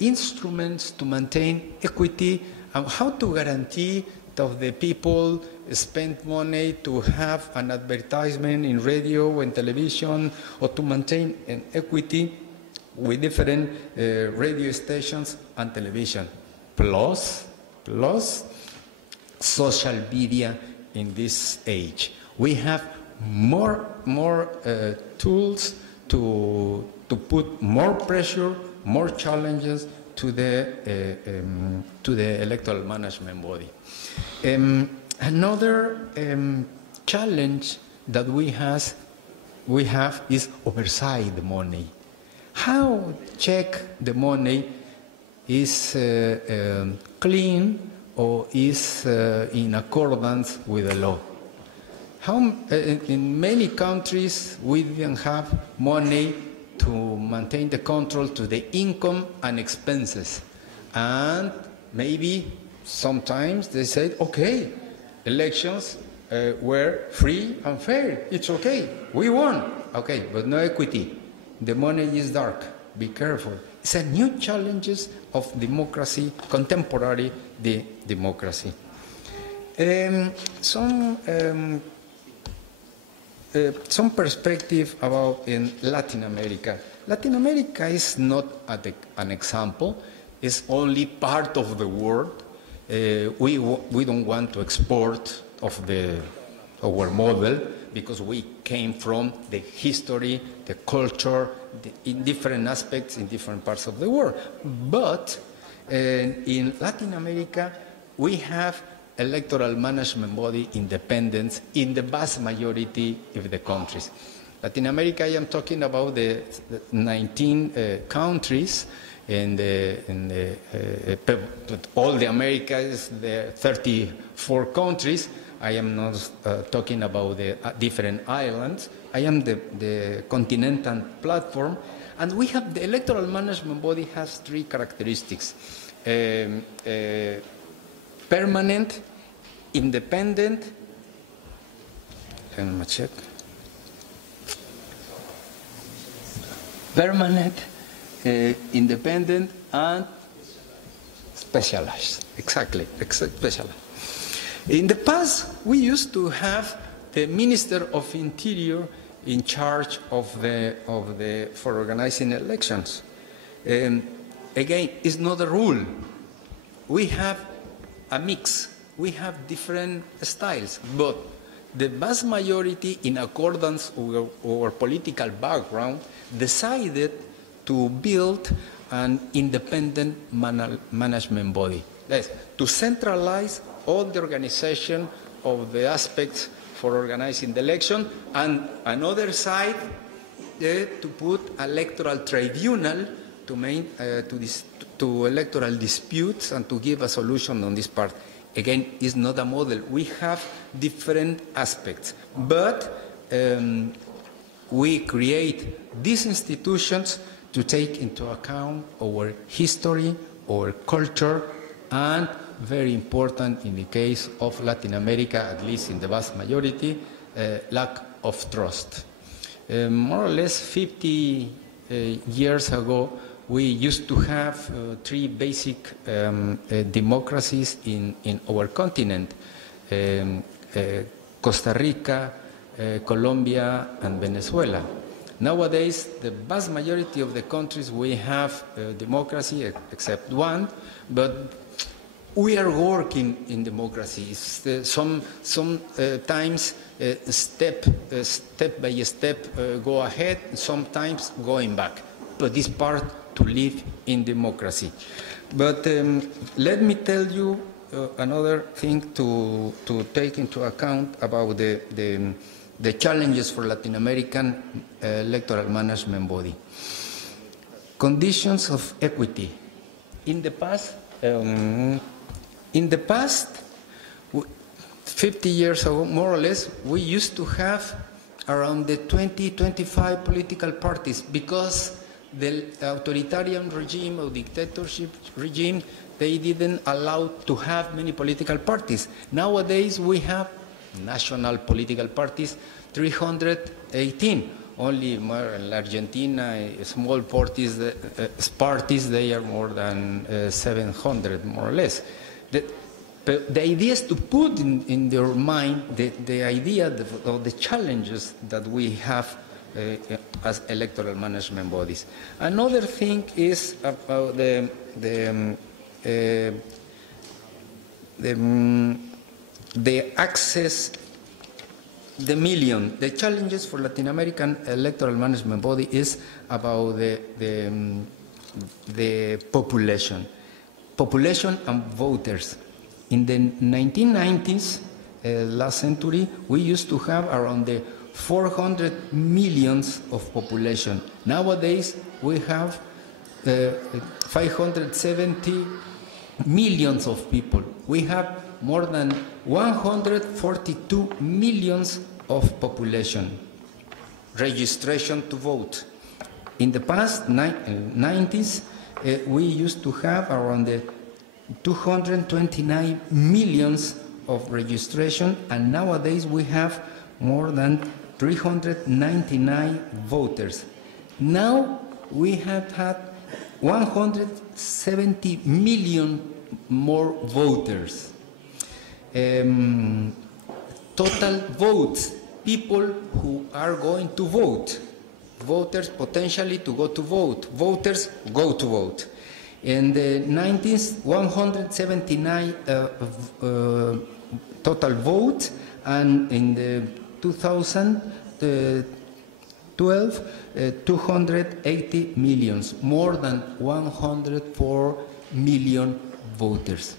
instruments to maintain equity and how to guarantee that the people spend money to have an advertisement in radio and television or to maintain an equity with different radio stations and television. Plus social media in this age. We have more tools to put more pressure, more challenges to the electoral management body. Another challenge that we have is oversight the money. How check the money is clean or is in accordance with the law? In many countries, we didn't have money to maintain the control to the income and expenses. And maybe sometimes they said, okay, elections were free and fair. It's okay. We won. Okay, but no equity. The money is dark. Be careful. It's a new challenges of democracy, contemporary democracy. Some perspective about in Latin America. Latin America is not an example. It's only part of the world. We don't want to export of our model because we came from the history, the culture, in different aspects in different parts of the world. But in Latin America, we have electoral management body independence in the vast majority of the countries. Latin America, I am talking about the 19 countries, and all the Americas, the 34 countries. I am not talking about the different islands. I am the continental platform, and we have the electoral management body has three characteristics: permanent, independent, let me check. Permanent, independent, and specialized. Exactly, specialized. In the past, we used to have the Minister of Interior in charge for organizing elections. Again, it's not a rule. We have a mix. We have different styles, but the vast majority, in accordance with our political background, decided to build an independent management body. That's to centralize all the organization of the aspects for organizing the election, and another side to put electoral tribunal to electoral disputes and to give a solution on this part. Again, it's not a model. We have different aspects, but we create these institutions to take into account our history, our culture, and very important in the case of Latin America, at least in the vast majority, lack of trust. More or less 50 years ago, we used to have three basic democracies in our continent, Costa Rica, Colombia, and Venezuela. Nowadays, the vast majority of the countries we have democracy, except one, but we are working in democracy. Sometimes step by step go ahead, sometimes going back. But this part to live in democracy. But let me tell you another thing to take into account about the challenges for Latin American electoral management body. Conditions of equity. In the past, 50 years ago, more or less, we used to have around the 20-25 political parties because the authoritarian regime or dictatorship regime, they didn't allow to have many political parties. Nowadays, we have national political parties, 318. Only in Argentina, small parties, they are more than 700, more or less. The idea is to put in their mind the idea of the challenges that we have as electoral management bodies. Another thing is about the access the challenges for Latin American electoral management body is about the population and voters. In the 1990s, last century, we used to have around the 400 millions of population. Nowadays, we have 570 millions of people. We have more than 142 millions of population. Registration to vote. In the past 90s, we used to have around the 229 millions of registration, and nowadays we have more than 399 voters. Now we have had 170 million more voters. Total votes, people who are going to vote, voters potentially to go to vote, voters go to vote. In the 90s, 179 total votes, and in the 2012, 280 millions, more than 104 million voters.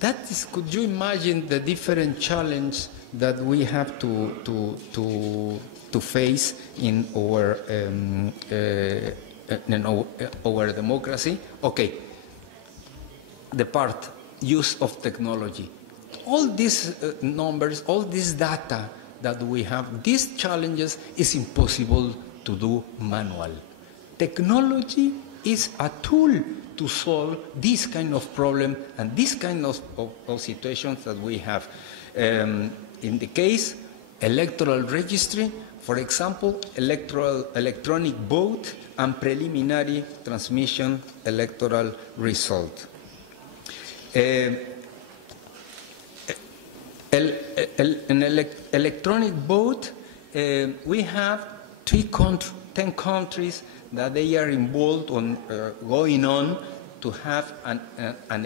That is, could you imagine the different challenge that we have to face in our democracy? Okay, the part, use of technology. All these numbers, all this data that we have, these challenges is impossible to do manual. Technology is a tool to solve this kind of problem and this kind of situations that we have. In the case, electoral registry, for example, electronic vote and preliminary transmission electoral result. Electronic vote, we have 10 countries that they are involved on going on to have an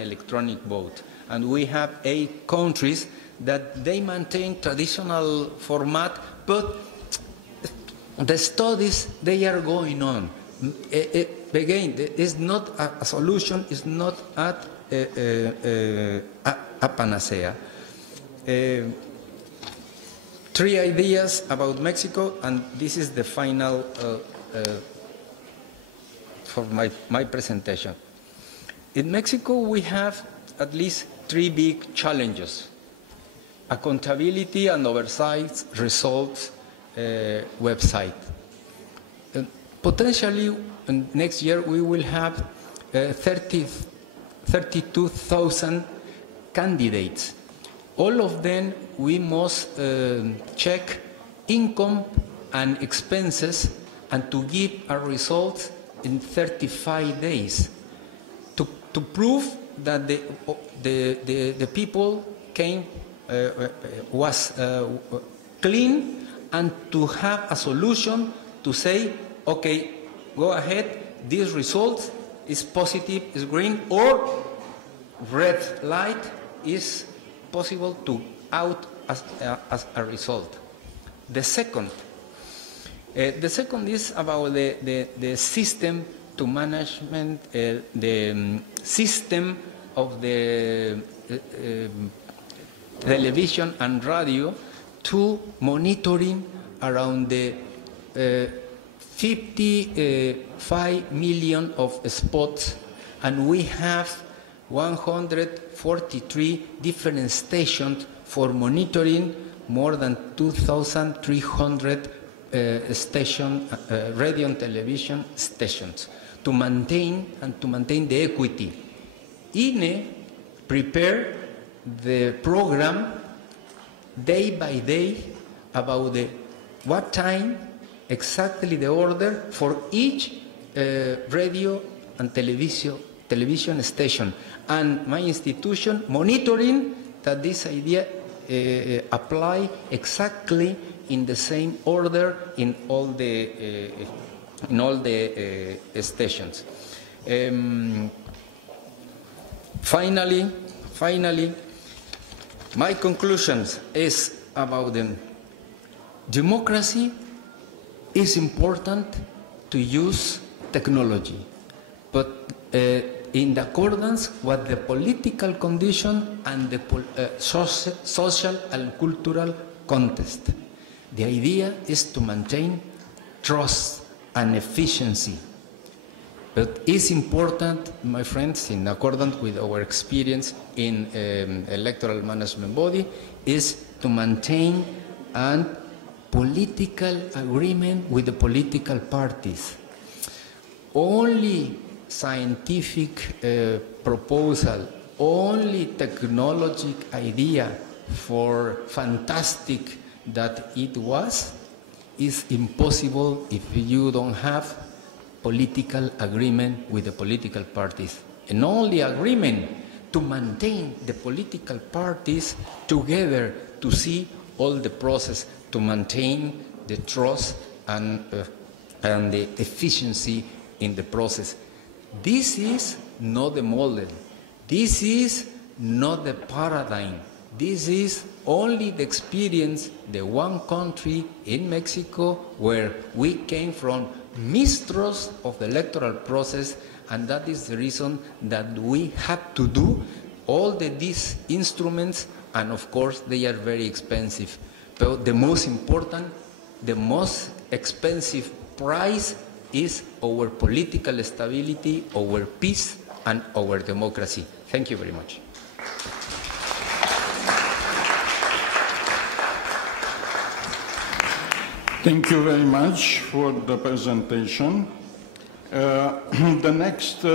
electronic vote. And we have 8 countries that they maintain traditional format, but the studies, they are going on. Again, it's not a solution, it's not a panacea. 3 ideas about Mexico, and this is the final for my presentation. In Mexico, we have at least 3 big challenges: accountability and oversight results website. Potentially, next year, we will have 32,000 candidates. All of them, we must check income and expenses and to give a result in 35 days to prove that the people was clean, and to have a solution to say, okay, go ahead, this result is positive, is green, or red light is possible to out as a result. The second is about the system to management, the system of the television and radio to monitoring around the 55 million of spots, and we have 143 different stations for monitoring more than 2,300 radio and television stations to maintain the equity. INE prepared the program day by day about what time, exactly the order for each radio and television station, and my institution monitoring that this idea apply exactly in the same order in all the stations. Finally, my conclusions is about democracy is important to use technology, but in accordance with the political condition and the social and cultural context. The idea is to maintain trust and efficiency. But it's important, my friends, in accordance with our experience in electoral management body, is to maintain a political agreement with the political parties. Only scientific proposal, only technological idea for fantastic that it was, is impossible if you don't have political agreement with the political parties. And only agreement to maintain the political parties together to see all the process to maintain the trust and the efficiency in the process. This is not the model. This is not the paradigm. This is only the experience, the one country in Mexico where we came from mistrust of the electoral process, and that is the reason that we have to do all these instruments, and of course they are very expensive. But the most important, the most expensive price is our political stability, our peace, and our democracy. Thank you very much. Thank you very much for the presentation. The next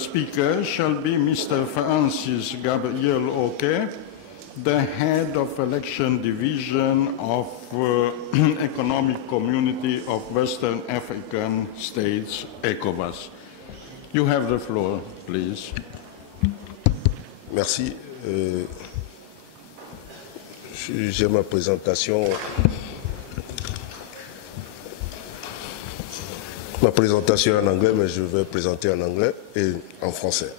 speaker shall be Mr. Francis Gabriel Oke, the head of Election Division of Economic Community of Western African States, ECOWAS. You have the floor, please. Merci. J'ai ma présentation en anglais, mais je vais présenter en anglais et en français.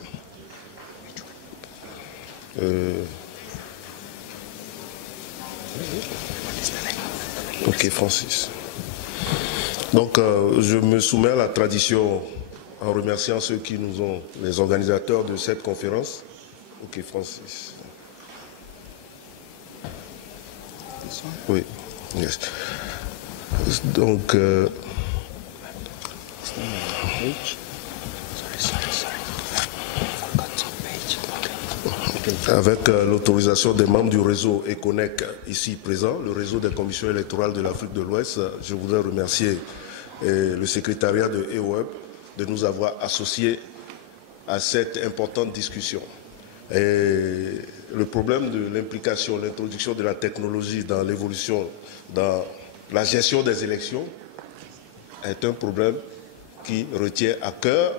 Ok, Francis. Donc, je me soumets à la tradition en remerciant ceux qui nous ont, les organisateurs de cette conférence. Ok, Francis. Oui, yes. Donc, avec l'autorisation des membres du réseau ECONEC ici présents, le réseau des commissions électorales de l'Afrique de l'Ouest, je voudrais remercier le secrétariat de EOEB de nous avoir associés à cette importante discussion. Et le problème de l'implication, l'introduction de la technologie dans l'évolution, dans la gestion des élections est un problème qui retient à cœur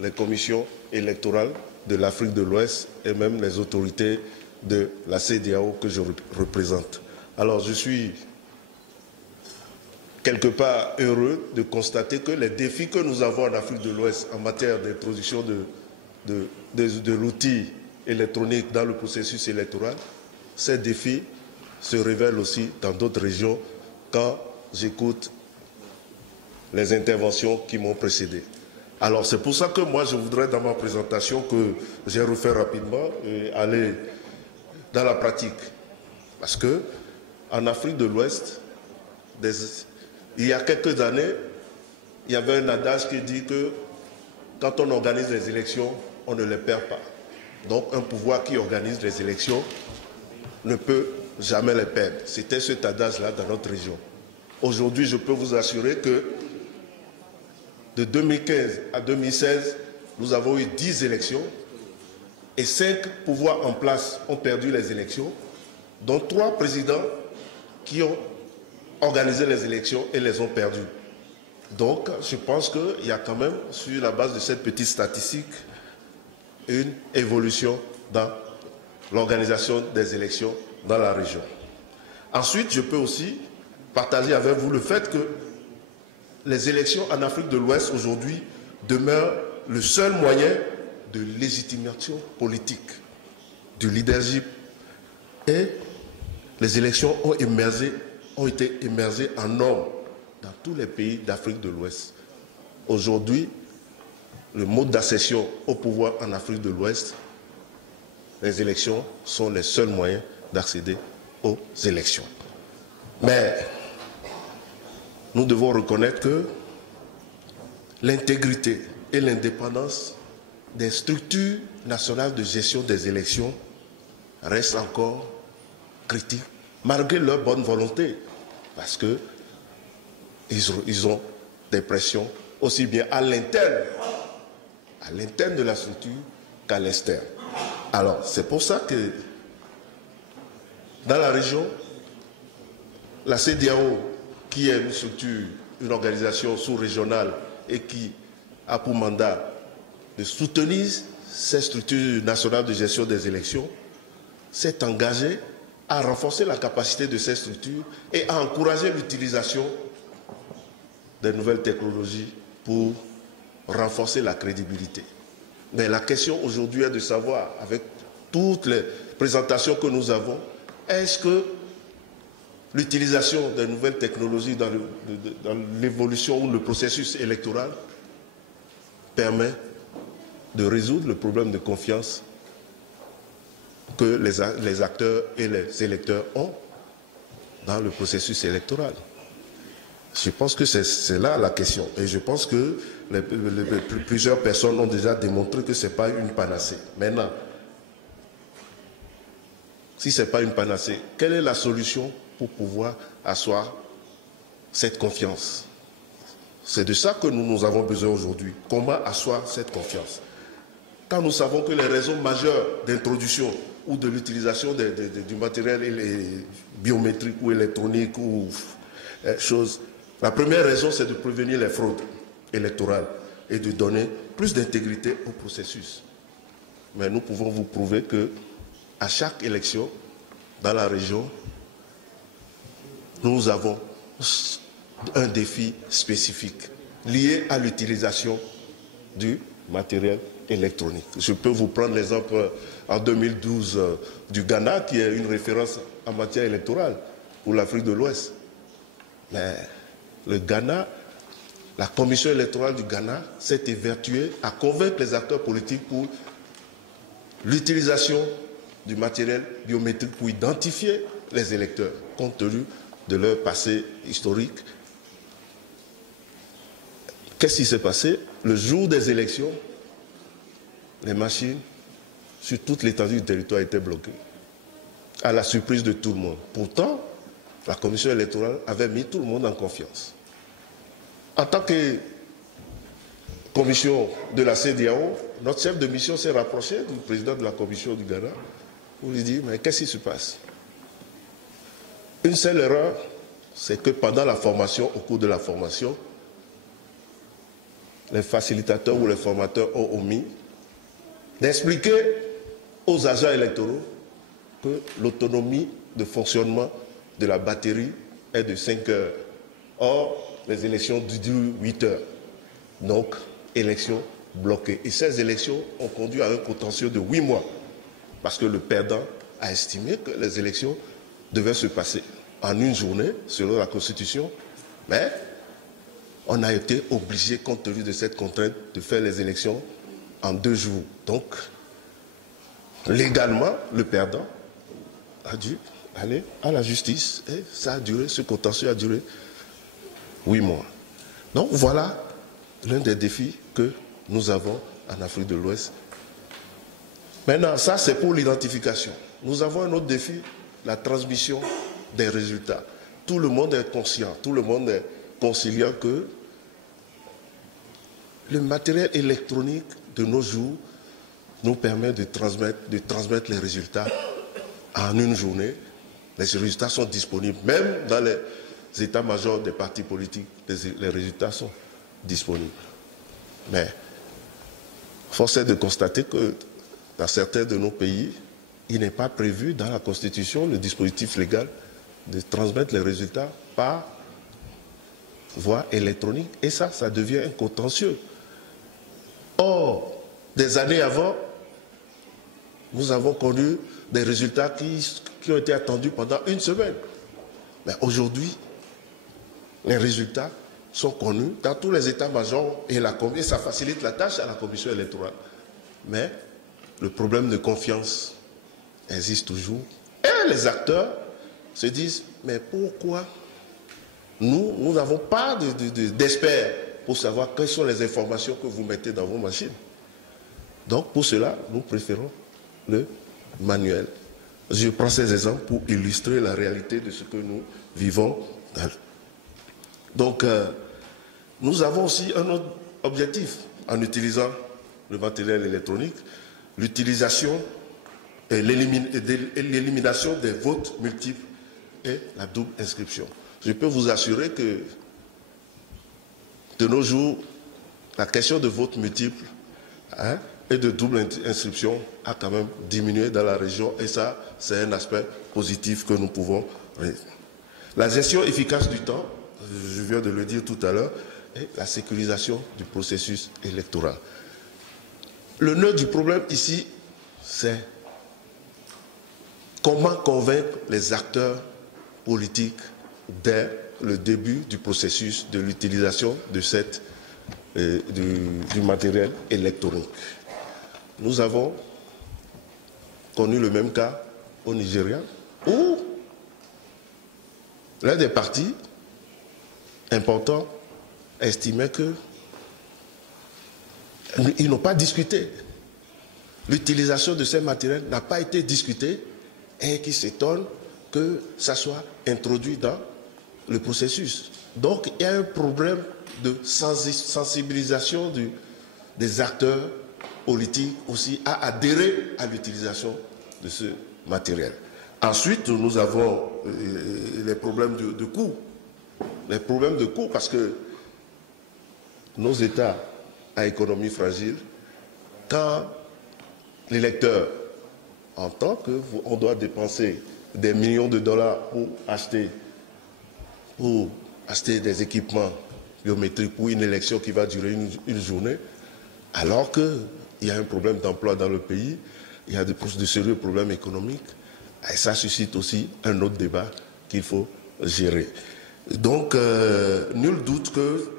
les commissions électorales de l'Afrique de l'Ouest et même les autorités de la CEDEAO que je représente. Alors je suis quelque part heureux de constater que les défis que nous avons en Afrique de l'Ouest en matière d'introduction de l'outil électronique dans le processus électoral, ces défis se révèlent aussi dans d'autres régions quand j'écoute les interventions qui m'ont précédé. Alors c'est pour ça que moi je voudrais dans ma présentation que j'ai refait rapidement et aller dans la pratique. Parce que en Afrique de l'Ouest, il y a quelques années, il y avait un adage qui dit que quand on organise les élections, on ne les perd pas. Donc un pouvoir qui organise les élections ne peut jamais les perdre. C'était cet adage-là dans notre région. Aujourd'hui, je peux vous assurer que de 2015 à 2016, nous avons eu 10 élections et 5 pouvoirs en place ont perdu les élections, dont 3 présidents qui ont organisé les élections et les ont perdues. Donc, je pense qu'il y a quand même, sur la base de cette petite statistique, une évolution dans l'organisation des élections dans la région. Ensuite, je peux aussi partager avec vous le fait que les élections en Afrique de l'Ouest aujourd'hui demeurent le seul moyen de légitimation politique, du leadership. Et les élections ont émergé ont été émergés en nombre dans tous les pays d'Afrique de l'Ouest. Aujourd'hui, le mode d'accession au pouvoir en Afrique de l'Ouest, les élections sont les seuls moyens d'accéder aux élections. Mais nous devons reconnaître que l'intégrité et l'indépendance des structures nationales de gestion des élections restent encore critiques, malgré leur bonne volonté, parce qu'ils ont des pressions aussi bien à l'interne de la structure qu'à l'externe. Alors, c'est pour ça que dans la région, la CEDEAO, qui est une structure, une organisation sous-régionale et qui a pour mandat de soutenir ces structures nationales de gestion des élections, s'est engagée à renforcer la capacité de ces structures et à encourager l'utilisation des nouvelles technologies pour renforcer la crédibilité. Mais la question aujourd'hui est de savoir, avec toutes les présentations que nous avons, est-ce que l'utilisation des nouvelles technologies dans l'évolution ou le processus électoral permet de résoudre le problème de confiance que les acteurs et les électeurs ont dans le processus électoral? Je pense que c'est là la question. Et je pense que plusieurs personnes ont déjà démontré que ce n'est pas une panacée. Maintenant, si ce n'est pas une panacée, quelle est la solution pour pouvoir asseoir cette confiance? C'est de ça que nous avons besoin aujourd'hui. Comment asseoir cette confiance? Quand nous savons que les raisons majeures d'introduction ou de l'utilisation du matériel biométrique ou électronique ou choses, la première raison, c'est de prévenir les fraudes électorales et de donner plus d'intégrité au processus. Mais nous pouvons vous prouver que à chaque élection dans la région, nous avons un défi spécifique lié à l'utilisation du matériel électronique. Je peux vous prendre l'exemple en 2012 du Ghana, qui est une référence en matière électorale pour l'Afrique de l'Ouest. Mais le Ghana, la commission électorale du Ghana s'est évertuée à convaincre les acteurs politiques pour l'utilisation du matériel biométrique pour identifier les électeurs, compte tenu de leur passé historique. Qu'est-ce qui s'est passé? Le jour des élections, les machines sur toute l'étendue du territoire étaient bloquées, à la surprise de tout le monde. Pourtant, la commission électorale avait mis tout le monde en confiance. En tant que commission de la CEDEAO, notre chef de mission s'est rapproché du président de la commission du Ghana pour lui dire, mais qu'est-ce qui se passe? Une seule erreur, c'est que pendant la formation, au cours de la formation, les facilitateurs ou les formateurs ont omis d'expliquer aux agents électoraux que l'autonomie de fonctionnement de la batterie est de 5 heures. Or, les élections durent 8 heures. Donc, élections bloquées. Et ces élections ont conduit à un contentieux de 8 mois. Parce que le perdant a estimé que les élections devaient se passer en une journée, selon la Constitution. Mais on a été obligé, compte tenu de cette contrainte, de faire les élections en 2 jours. Donc, légalement, le perdant a dû aller à la justice et ça a duré, ce contentieux a duré 8 mois. Donc voilà l'un des défis que nous avons en Afrique de l'Ouest. Maintenant, ça c'est pour l'identification. Nous avons un autre défi, la transmission des résultats. Tout le monde est conscient, tout le monde est conciliant que le matériel électronique de nos jours nous permet de transmettre les résultats en une journée. Les résultats sont disponibles. Même dans les états-majors des partis politiques, les résultats sont disponibles. Mais force est de constater que dans certains de nos pays, il n'est pas prévu dans la Constitution le dispositif légal de transmettre les résultats par voie électronique. Et ça devient un contentieux. Or, des années avant, nous avons connu des résultats qui ont été attendus pendant 1 semaine. Mais aujourd'hui, les résultats sont connus dans tous les états-majors et ça facilite la tâche à la commission électorale. Mais le problème de confiance existe toujours. Et les acteurs se disent, mais pourquoi nous n'avons pas d'experts pour savoir quelles sont les informations que vous mettez dans vos machines. Donc pour cela, nous préférons le manuel. Je prends ces exemples pour illustrer la réalité de ce que nous vivons. Donc, nous avons aussi un autre objectif en utilisant le matériel électronique, l'utilisation et l'élimination des votes multiples et la double inscription. Je peux vous assurer que de nos jours, la question de vote multiple et de double inscription a quand même diminué dans la région et ça, c'est un aspect positif que nous pouvons. La gestion efficace du temps, je viens de le dire tout à l'heure, et la sécurisation du processus électoral. Le nœud du problème ici, c'est comment convaincre les acteurs politiques dès le début du processus de l'utilisation de du matériel électronique. Nous avons connu le même cas au Nigeria, où l'un des partis importants estimait qu'ils n'ont pas discuté. L'utilisation de ces matériels n'a pas été discutée et qui s'étonne que ça soit introduit dans le processus. Donc il y a un problème de sensibilisation des acteurs politiques aussi à adhérer à l'utilisation de ce matériel. Ensuite, nous avons les problèmes de coût. Les problèmes de coût parce que nos États à économie fragile, quand l'électeur entend qu'on doit dépenser des millions de dollars pour acheter des équipements biométriques pour une élection qui va durer une journée, alors qu'il y a un problème d'emploi dans le pays, il y a de sérieux problèmes économiques, et ça suscite aussi un autre débat qu'il faut gérer. Donc, nul doute que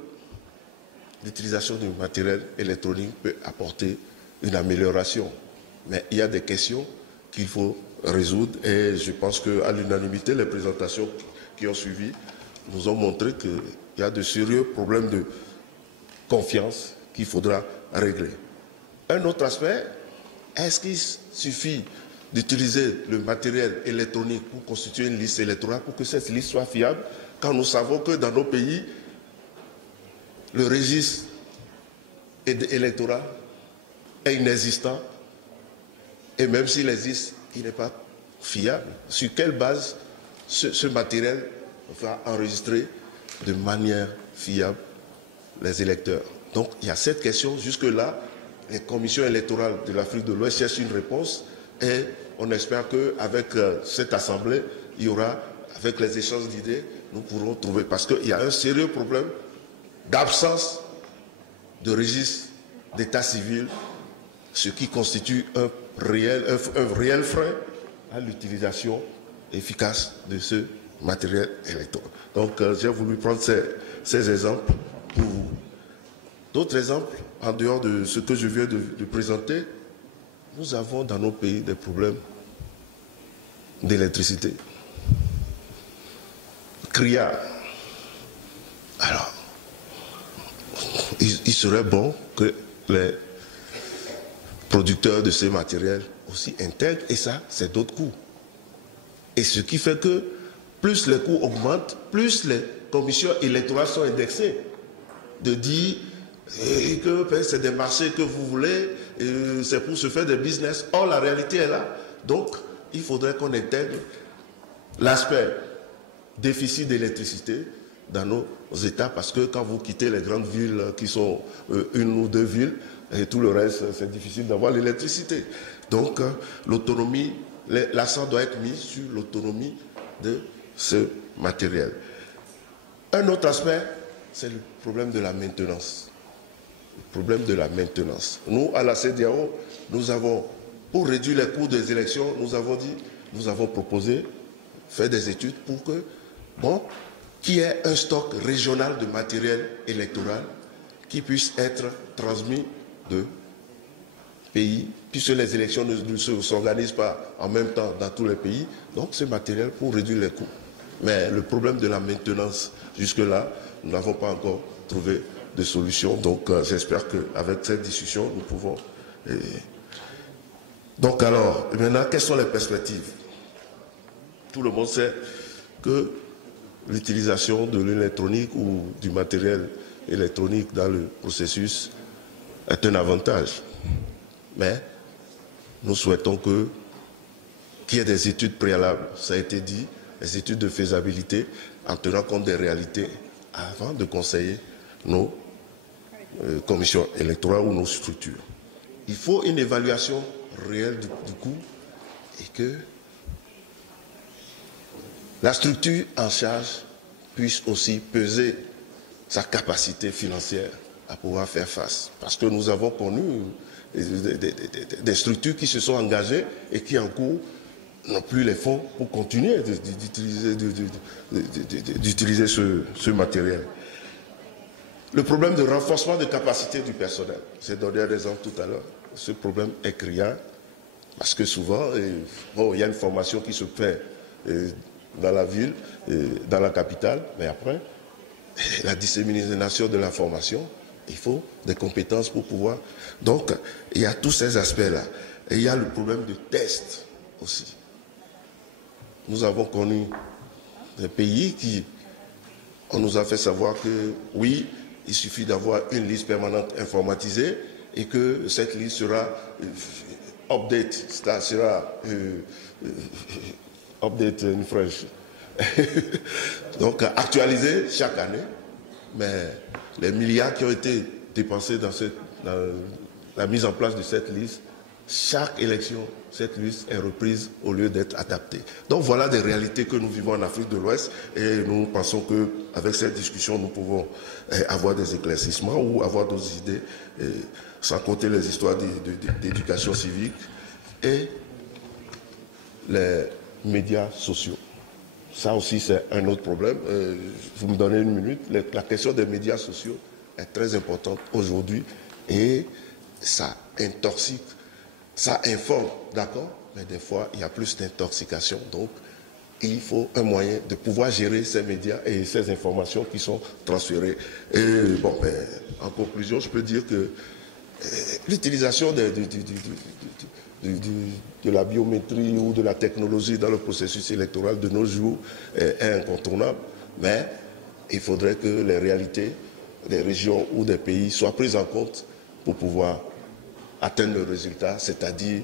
l'utilisation du matériel électronique peut apporter une amélioration. Mais il y a des questions qu'il faut résoudre et je pense qu'à l'unanimité, les présentations qui ont suivi nous ont montré qu'il y a de sérieux problèmes de confiance qu'il faudra régler. Un autre aspect, est-ce qu'il suffit d'utiliser le matériel électronique pour constituer une liste électorale pour que cette liste soit fiable quand nous savons que dans nos pays, le registre électoral est inexistant et même s'il existe, il n'est pas fiable. Sur quelle base ce matériel va enregistrer de manière fiable les électeurs? Donc il y a cette question. Jusque-là, les commissions électorales de l'Afrique de l'Ouest cherchent une réponse et on espère qu'avec cette assemblée, il y aura, avec les échanges d'idées, nous pourrons trouver. Parce qu'il y a un sérieux problème d'absence de registre d'état civil, ce qui constitue un réel frein à l'utilisation efficace de ce matériel électoral. Donc j'ai voulu prendre ces exemples pour vous. D'autres exemples, en dehors de ce que je viens de présenter, nous avons dans nos pays des problèmes d'électricité. Criard. Alors, il serait bon que les producteurs de ces matériels aussi intègrent, et ça, c'est d'autres coûts. Et ce qui fait que plus les coûts augmentent, plus les commissions électorales sont indexées. De dire que c'est des marchés que vous voulez, c'est pour se faire des business. Or, la réalité est là. Donc, il faudrait qu'on intègre l'aspect déficit d'électricité dans nos États, parce que quand vous quittez les grandes villes qui sont une ou deux villes, et tout le reste, c'est difficile d'avoir l'électricité. Donc, l'autonomie, l'accent doit être mis sur l'autonomie de ce matériel. Un autre aspect, c'est le problème de la maintenance. Le problème de la maintenance. Nous, à la CEDEAO, nous avons, pour réduire les coûts des élections, nous avons proposé, faire des études pour que bon, qu'il y ait un stock régional de matériel électoral qui puisse être transmis de pays, puisque les élections ne s'organisent pas en même temps dans tous les pays. Donc, ce matériel pour réduire les coûts. Mais le problème de la maintenance, jusque-là, nous n'avons pas encore trouvé de solution. Donc, j'espère qu'avec cette discussion, nous pouvons... Donc, alors, maintenant, quelles sont les perspectives? Tout le monde sait que l'utilisation de l'électronique ou du matériel électronique dans le processus est un avantage. Mais nous souhaitons qu'il y ait des études préalables, ça a été dit, des études de faisabilité en tenant compte des réalités avant de conseiller nos commissions électorales ou nos structures. Il faut une évaluation réelle du coût et que la structure en charge puisse aussi peser sa capacité financière à pouvoir faire face. Parce que nous avons connu des structures qui se sont engagées et qui en cours n'ont plus les fonds pour continuer d'utiliser ce matériel. Le problème de renforcement de capacité du personnel, j'ai donné un exemple tout à l'heure, ce problème est criant parce que souvent, bon, il y a une formation qui se fait dans la ville, dans la capitale, mais après, la dissémination de la formation, il faut des compétences pour pouvoir... Donc, il y a tous ces aspects-là. Et il y a le problème de test aussi. Nous avons connu des pays qui... On nous a fait savoir que, oui, il suffit d'avoir une liste permanente informatisée et que cette liste sera update, sera update in French. Donc, actualisée chaque année. Mais les milliards qui ont été dépensés dans la mise en place de cette liste, chaque élection, cette liste est reprise au lieu d'être adaptée. Donc voilà des réalités que nous vivons en Afrique de l'Ouest et nous pensons qu'avec cette discussion, nous pouvons avoir des éclaircissements ou avoir d'autres idées, sans compter les histoires d'éducation civique et les médias sociaux. Ça aussi, c'est un autre problème. Vous me donnez une minute. La question des médias sociaux est très importante aujourd'hui et ça intoxique, ça informe, d'accord, mais des fois, il y a plus d'intoxication. Donc, il faut un moyen de pouvoir gérer ces médias et ces informations qui sont transférées. Et bon, en conclusion, je peux dire que l'utilisation de la biométrie ou de la technologie dans le processus électoral de nos jours est incontournable, mais il faudrait que les réalités des régions ou des pays soient prises en compte pour pouvoir atteindre le résultat, c'est-à-dire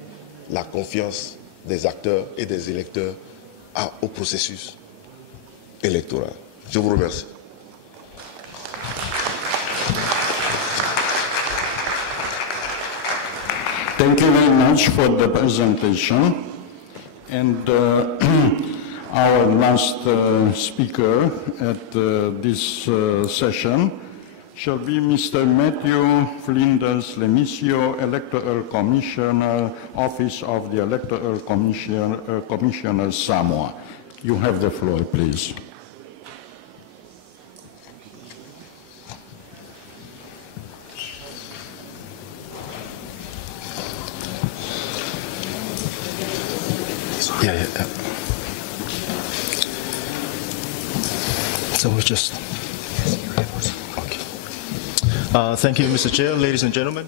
la confiance des acteurs et des électeurs au processus électoral. Je vous remercie. Thank you very much for the presentation. And our last speaker at this session shall be Mr. Matthew Flinders Lemisio, Electoral Commissioner, Office of the Electoral Commissioner, Samoa. You have the floor, please. Yeah. So we just... Okay. Thank you, Mr. Chair, ladies and gentlemen.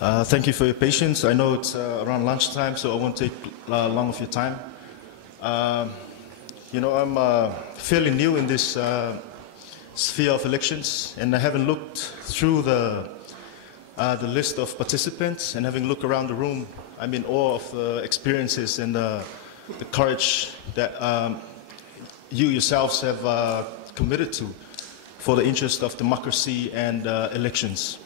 Thank you for your patience. I know it's around lunchtime, so I won't take long of your time. You know, I'm fairly new in this sphere of elections, and I haven't looked through the list of participants, and having looked around the room, I'm in awe of the experiences and the courage that you yourselves have committed to for the interest of democracy and elections.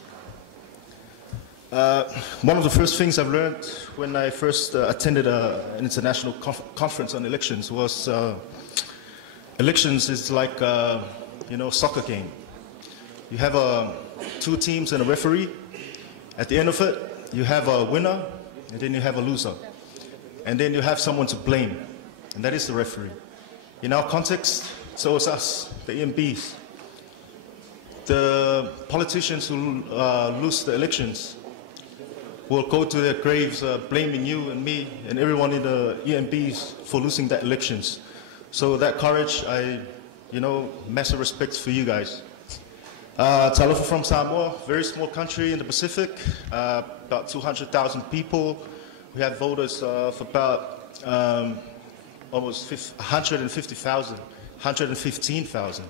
One of the first things I've learned when I first attended an international conference on elections was elections is like you know, soccer game. You have two teams and a referee. At the end of it, you have a winner, and then you have a loser. And then you have someone to blame, and that is the referee. In our context, so is us, the EMBs. The politicians who lose the elections will go to their graves blaming you and me and everyone in the EMBs for losing that elections. So that courage, massive respect for you guys. Talofa from Samoa, very small country in the Pacific, about 200,000 people. We have voters for about almost 150,000, 115,000.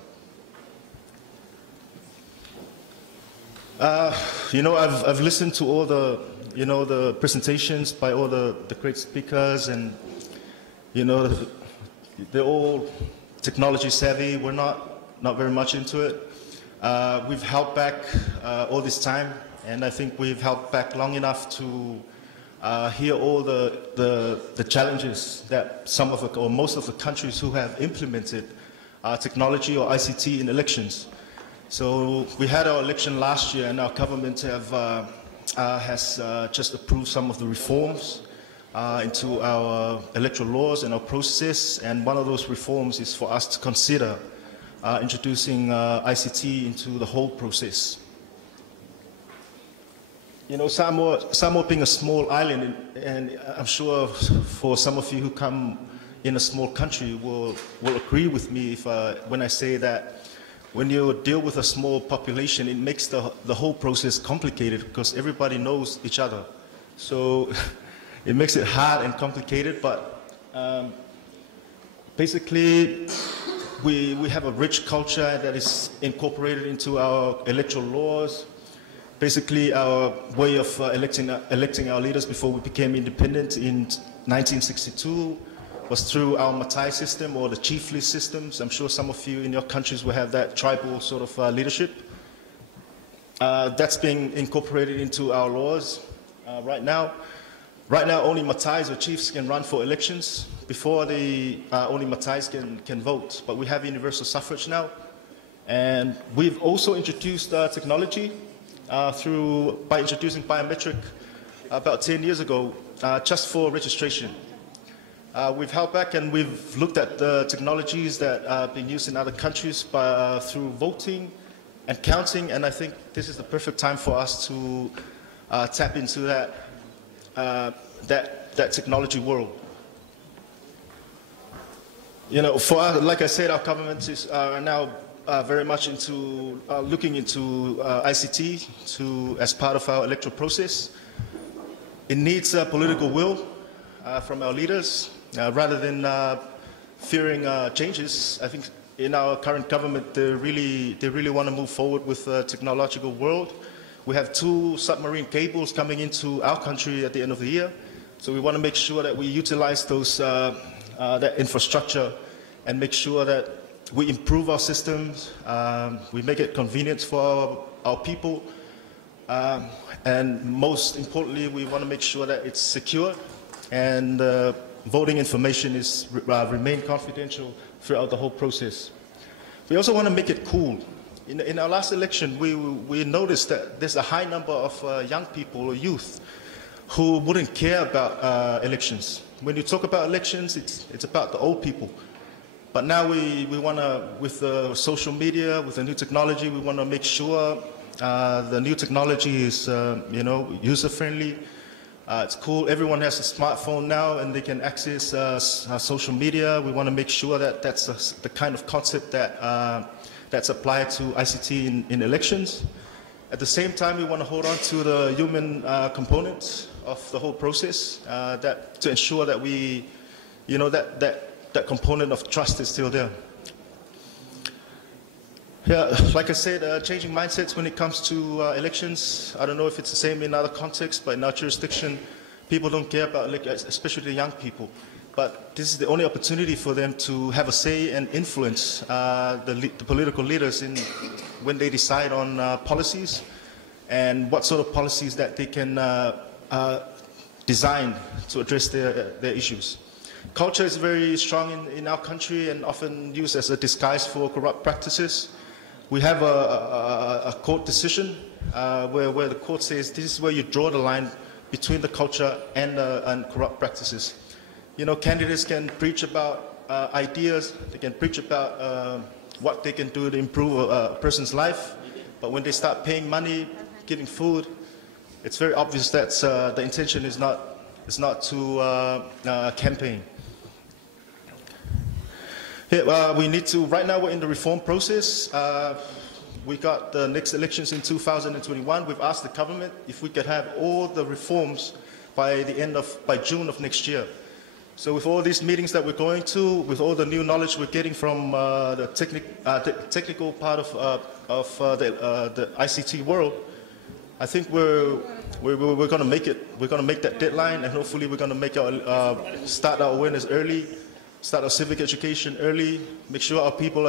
I've listened to all the, the presentations by all the great speakers, and, they're all technology savvy. We're not very much into it. We've held back all this time, and I think we've held back long enough to hear all the challenges that some of the, or most of the countries who have implemented technology or ICT in elections. So we had our election last year, and our government has just approved some of the reforms into our electoral laws and our process, and one of those reforms is for us to consider introducing ICT into the whole process. Samoa being a small island, and I'm sure for some of you who come in a small country will agree with me when I say that when you deal with a small population, it makes the whole process complicated because everybody knows each other. So it makes it hard and complicated, but basically we have a rich culture that is incorporated into our electoral laws. Basically, our way of electing our leaders before we became independent in 1962 was through our Matai system or the chiefly systems. I'm sure some of you in your countries will have that tribal sort of leadership. That's being incorporated into our laws right now. Right now, only Matais or chiefs can run for elections. Before, only Matais can vote. But we have universal suffrage now. And we've also introduced technology by introducing biometric about 10 years ago, just for registration. We've held back and we've looked at the technologies that are being used in other countries through voting and counting, and I think this is the perfect time for us to tap into that technology world. For us, like I said, our government are now very much into looking into ICT as part of our electoral process. It needs political will from our leaders rather than fearing changes. I think in our current government, they really want to move forward with the technological world. We have 2 submarine cables coming into our country at the end of the year, so we want to make sure that we utilize that infrastructure and make sure that we improve our systems, we make it convenient for our people, and most importantly, we want to make sure that it's secure and voting information remain confidential throughout the whole process. We also want to make it cool. In our last election, we noticed that there's a high number of young people or youth who wouldn't care about elections. When you talk about elections, it's about the old people. But now we want to, with the social media, with the new technology, we want to make sure the new technology is, user-friendly. It's cool. Everyone has a smartphone now, and they can access social media. We want to make sure that that's the kind of concept that's applied to ICT in elections. At the same time, we want to hold on to the human components of the whole process, to ensure that we, that component of trust is still there. Yeah, like I said, changing mindsets when it comes to elections. I don't know if it's the same in other contexts, but in our jurisdiction, people don't care about, especially the young people. But this is the only opportunity for them to have a say and influence the political leaders when they decide on policies and what sort of policies that they can design to address their issues. Culture is very strong in our country and often used as a disguise for corrupt practices. We have a court decision where the court says this is where you draw the line between the culture and corrupt practices. Candidates can preach about ideas, they can preach about what they can do to improve a person's life, but when they start paying money, giving food, it's very obvious that the intention is not to campaign. Yeah, we need to, right now we're in the reform process. We got the next elections in 2021. We've asked the government if we could have all the reforms by June of next year. So with all these meetings that we're going to, with all the new knowledge we're getting from the technical part of the ICT world, I think we're going to make it. We're going to make that deadline, and hopefully we're going to make start our awareness early, start our civic education early, make sure our people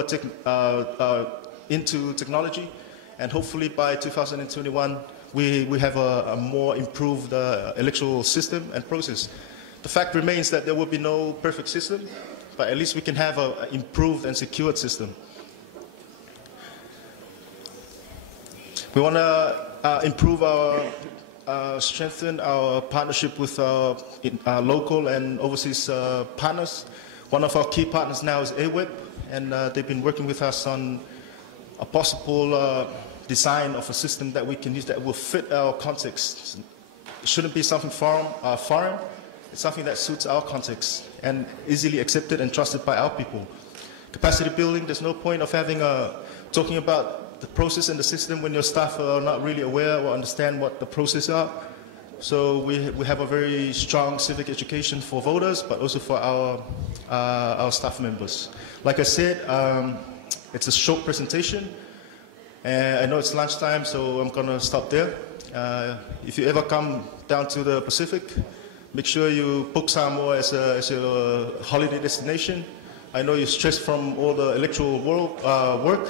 are into technology, and hopefully by 2021 we have a more improved electoral system and process. The fact remains that there will be no perfect system, but at least we can have an improved and secured system. We want to improve strengthen our partnership with local and overseas partners. One of our key partners now is AWEB, and they've been working with us on a possible design of a system that we can use that will fit our context. It shouldn't be something foreign. It's something that suits our context and easily accepted and trusted by our people. Capacity building, there's no point of having talking about the process and the system when your staff are not really aware or understand what the process are. So we have a very strong civic education for voters, but also for our staff members. Like I said, it's a short presentation. I know it's lunchtime, so I'm going to stop there. If you ever come down to the Pacific, make sure you book Samoa as your holiday destination. I know you're stressed from all the electoral work.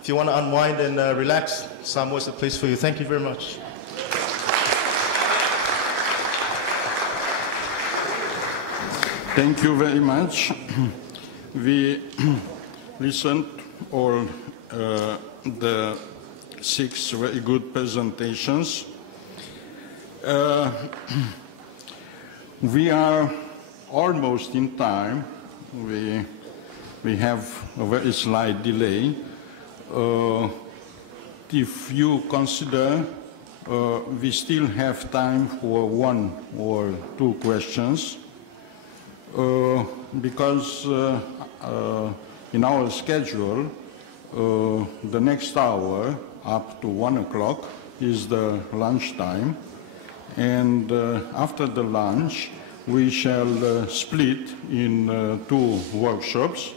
If you want to unwind and relax, Samoa is the place for you. Thank you very much. Thank you very much. We listened all the 6 very good presentations. We are almost in time. We have a very slight delay. If you consider we still have time for 1 or 2 questions, because in our schedule, the next hour up to 1 o'clock is the lunch time, and after the lunch we shall split in 2 workshops.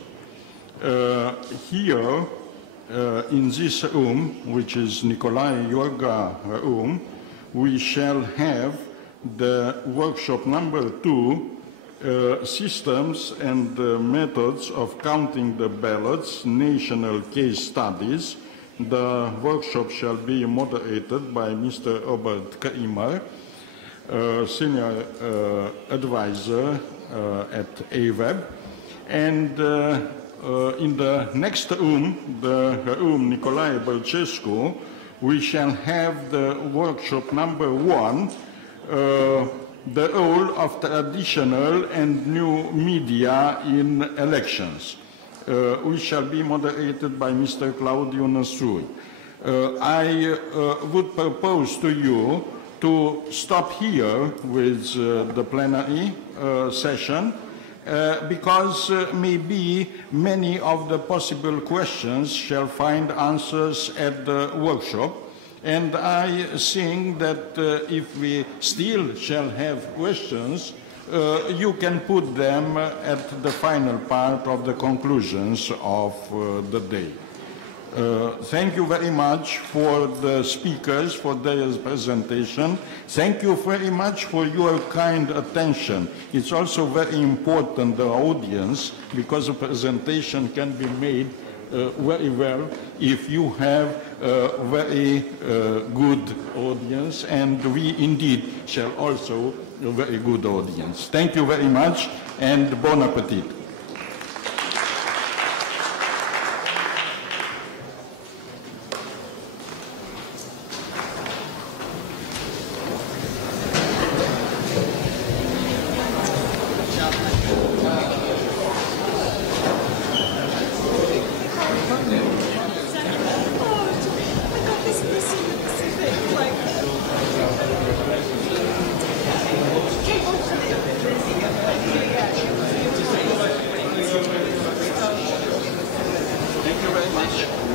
Here in this room, which is Nicolae Iorga room, we shall have the workshop number 2, systems and methods of counting the ballots, national case studies. The workshop shall be moderated by Mr. Robert Kramer, senior advisor at AWEB. And in the next room, the room Nicolae Bălcescu, we shall have the workshop number 1, the role of traditional and new media in elections. We shall be moderated by Mr. Claudiu Năsui. I would propose to you to stop here with the plenary session because maybe many of the possible questions shall find answers at the workshop. And I think that if we still shall have questions, you can put them at the final part of the conclusions of the day. Thank you very much for the speakers for their presentation. Thank you very much for your kind attention. It's also very important, the audience, because a presentation can be made very well if you have a very good audience, and we indeed shall also a very good audience. Thank you very much, and bon appetit.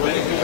Very good.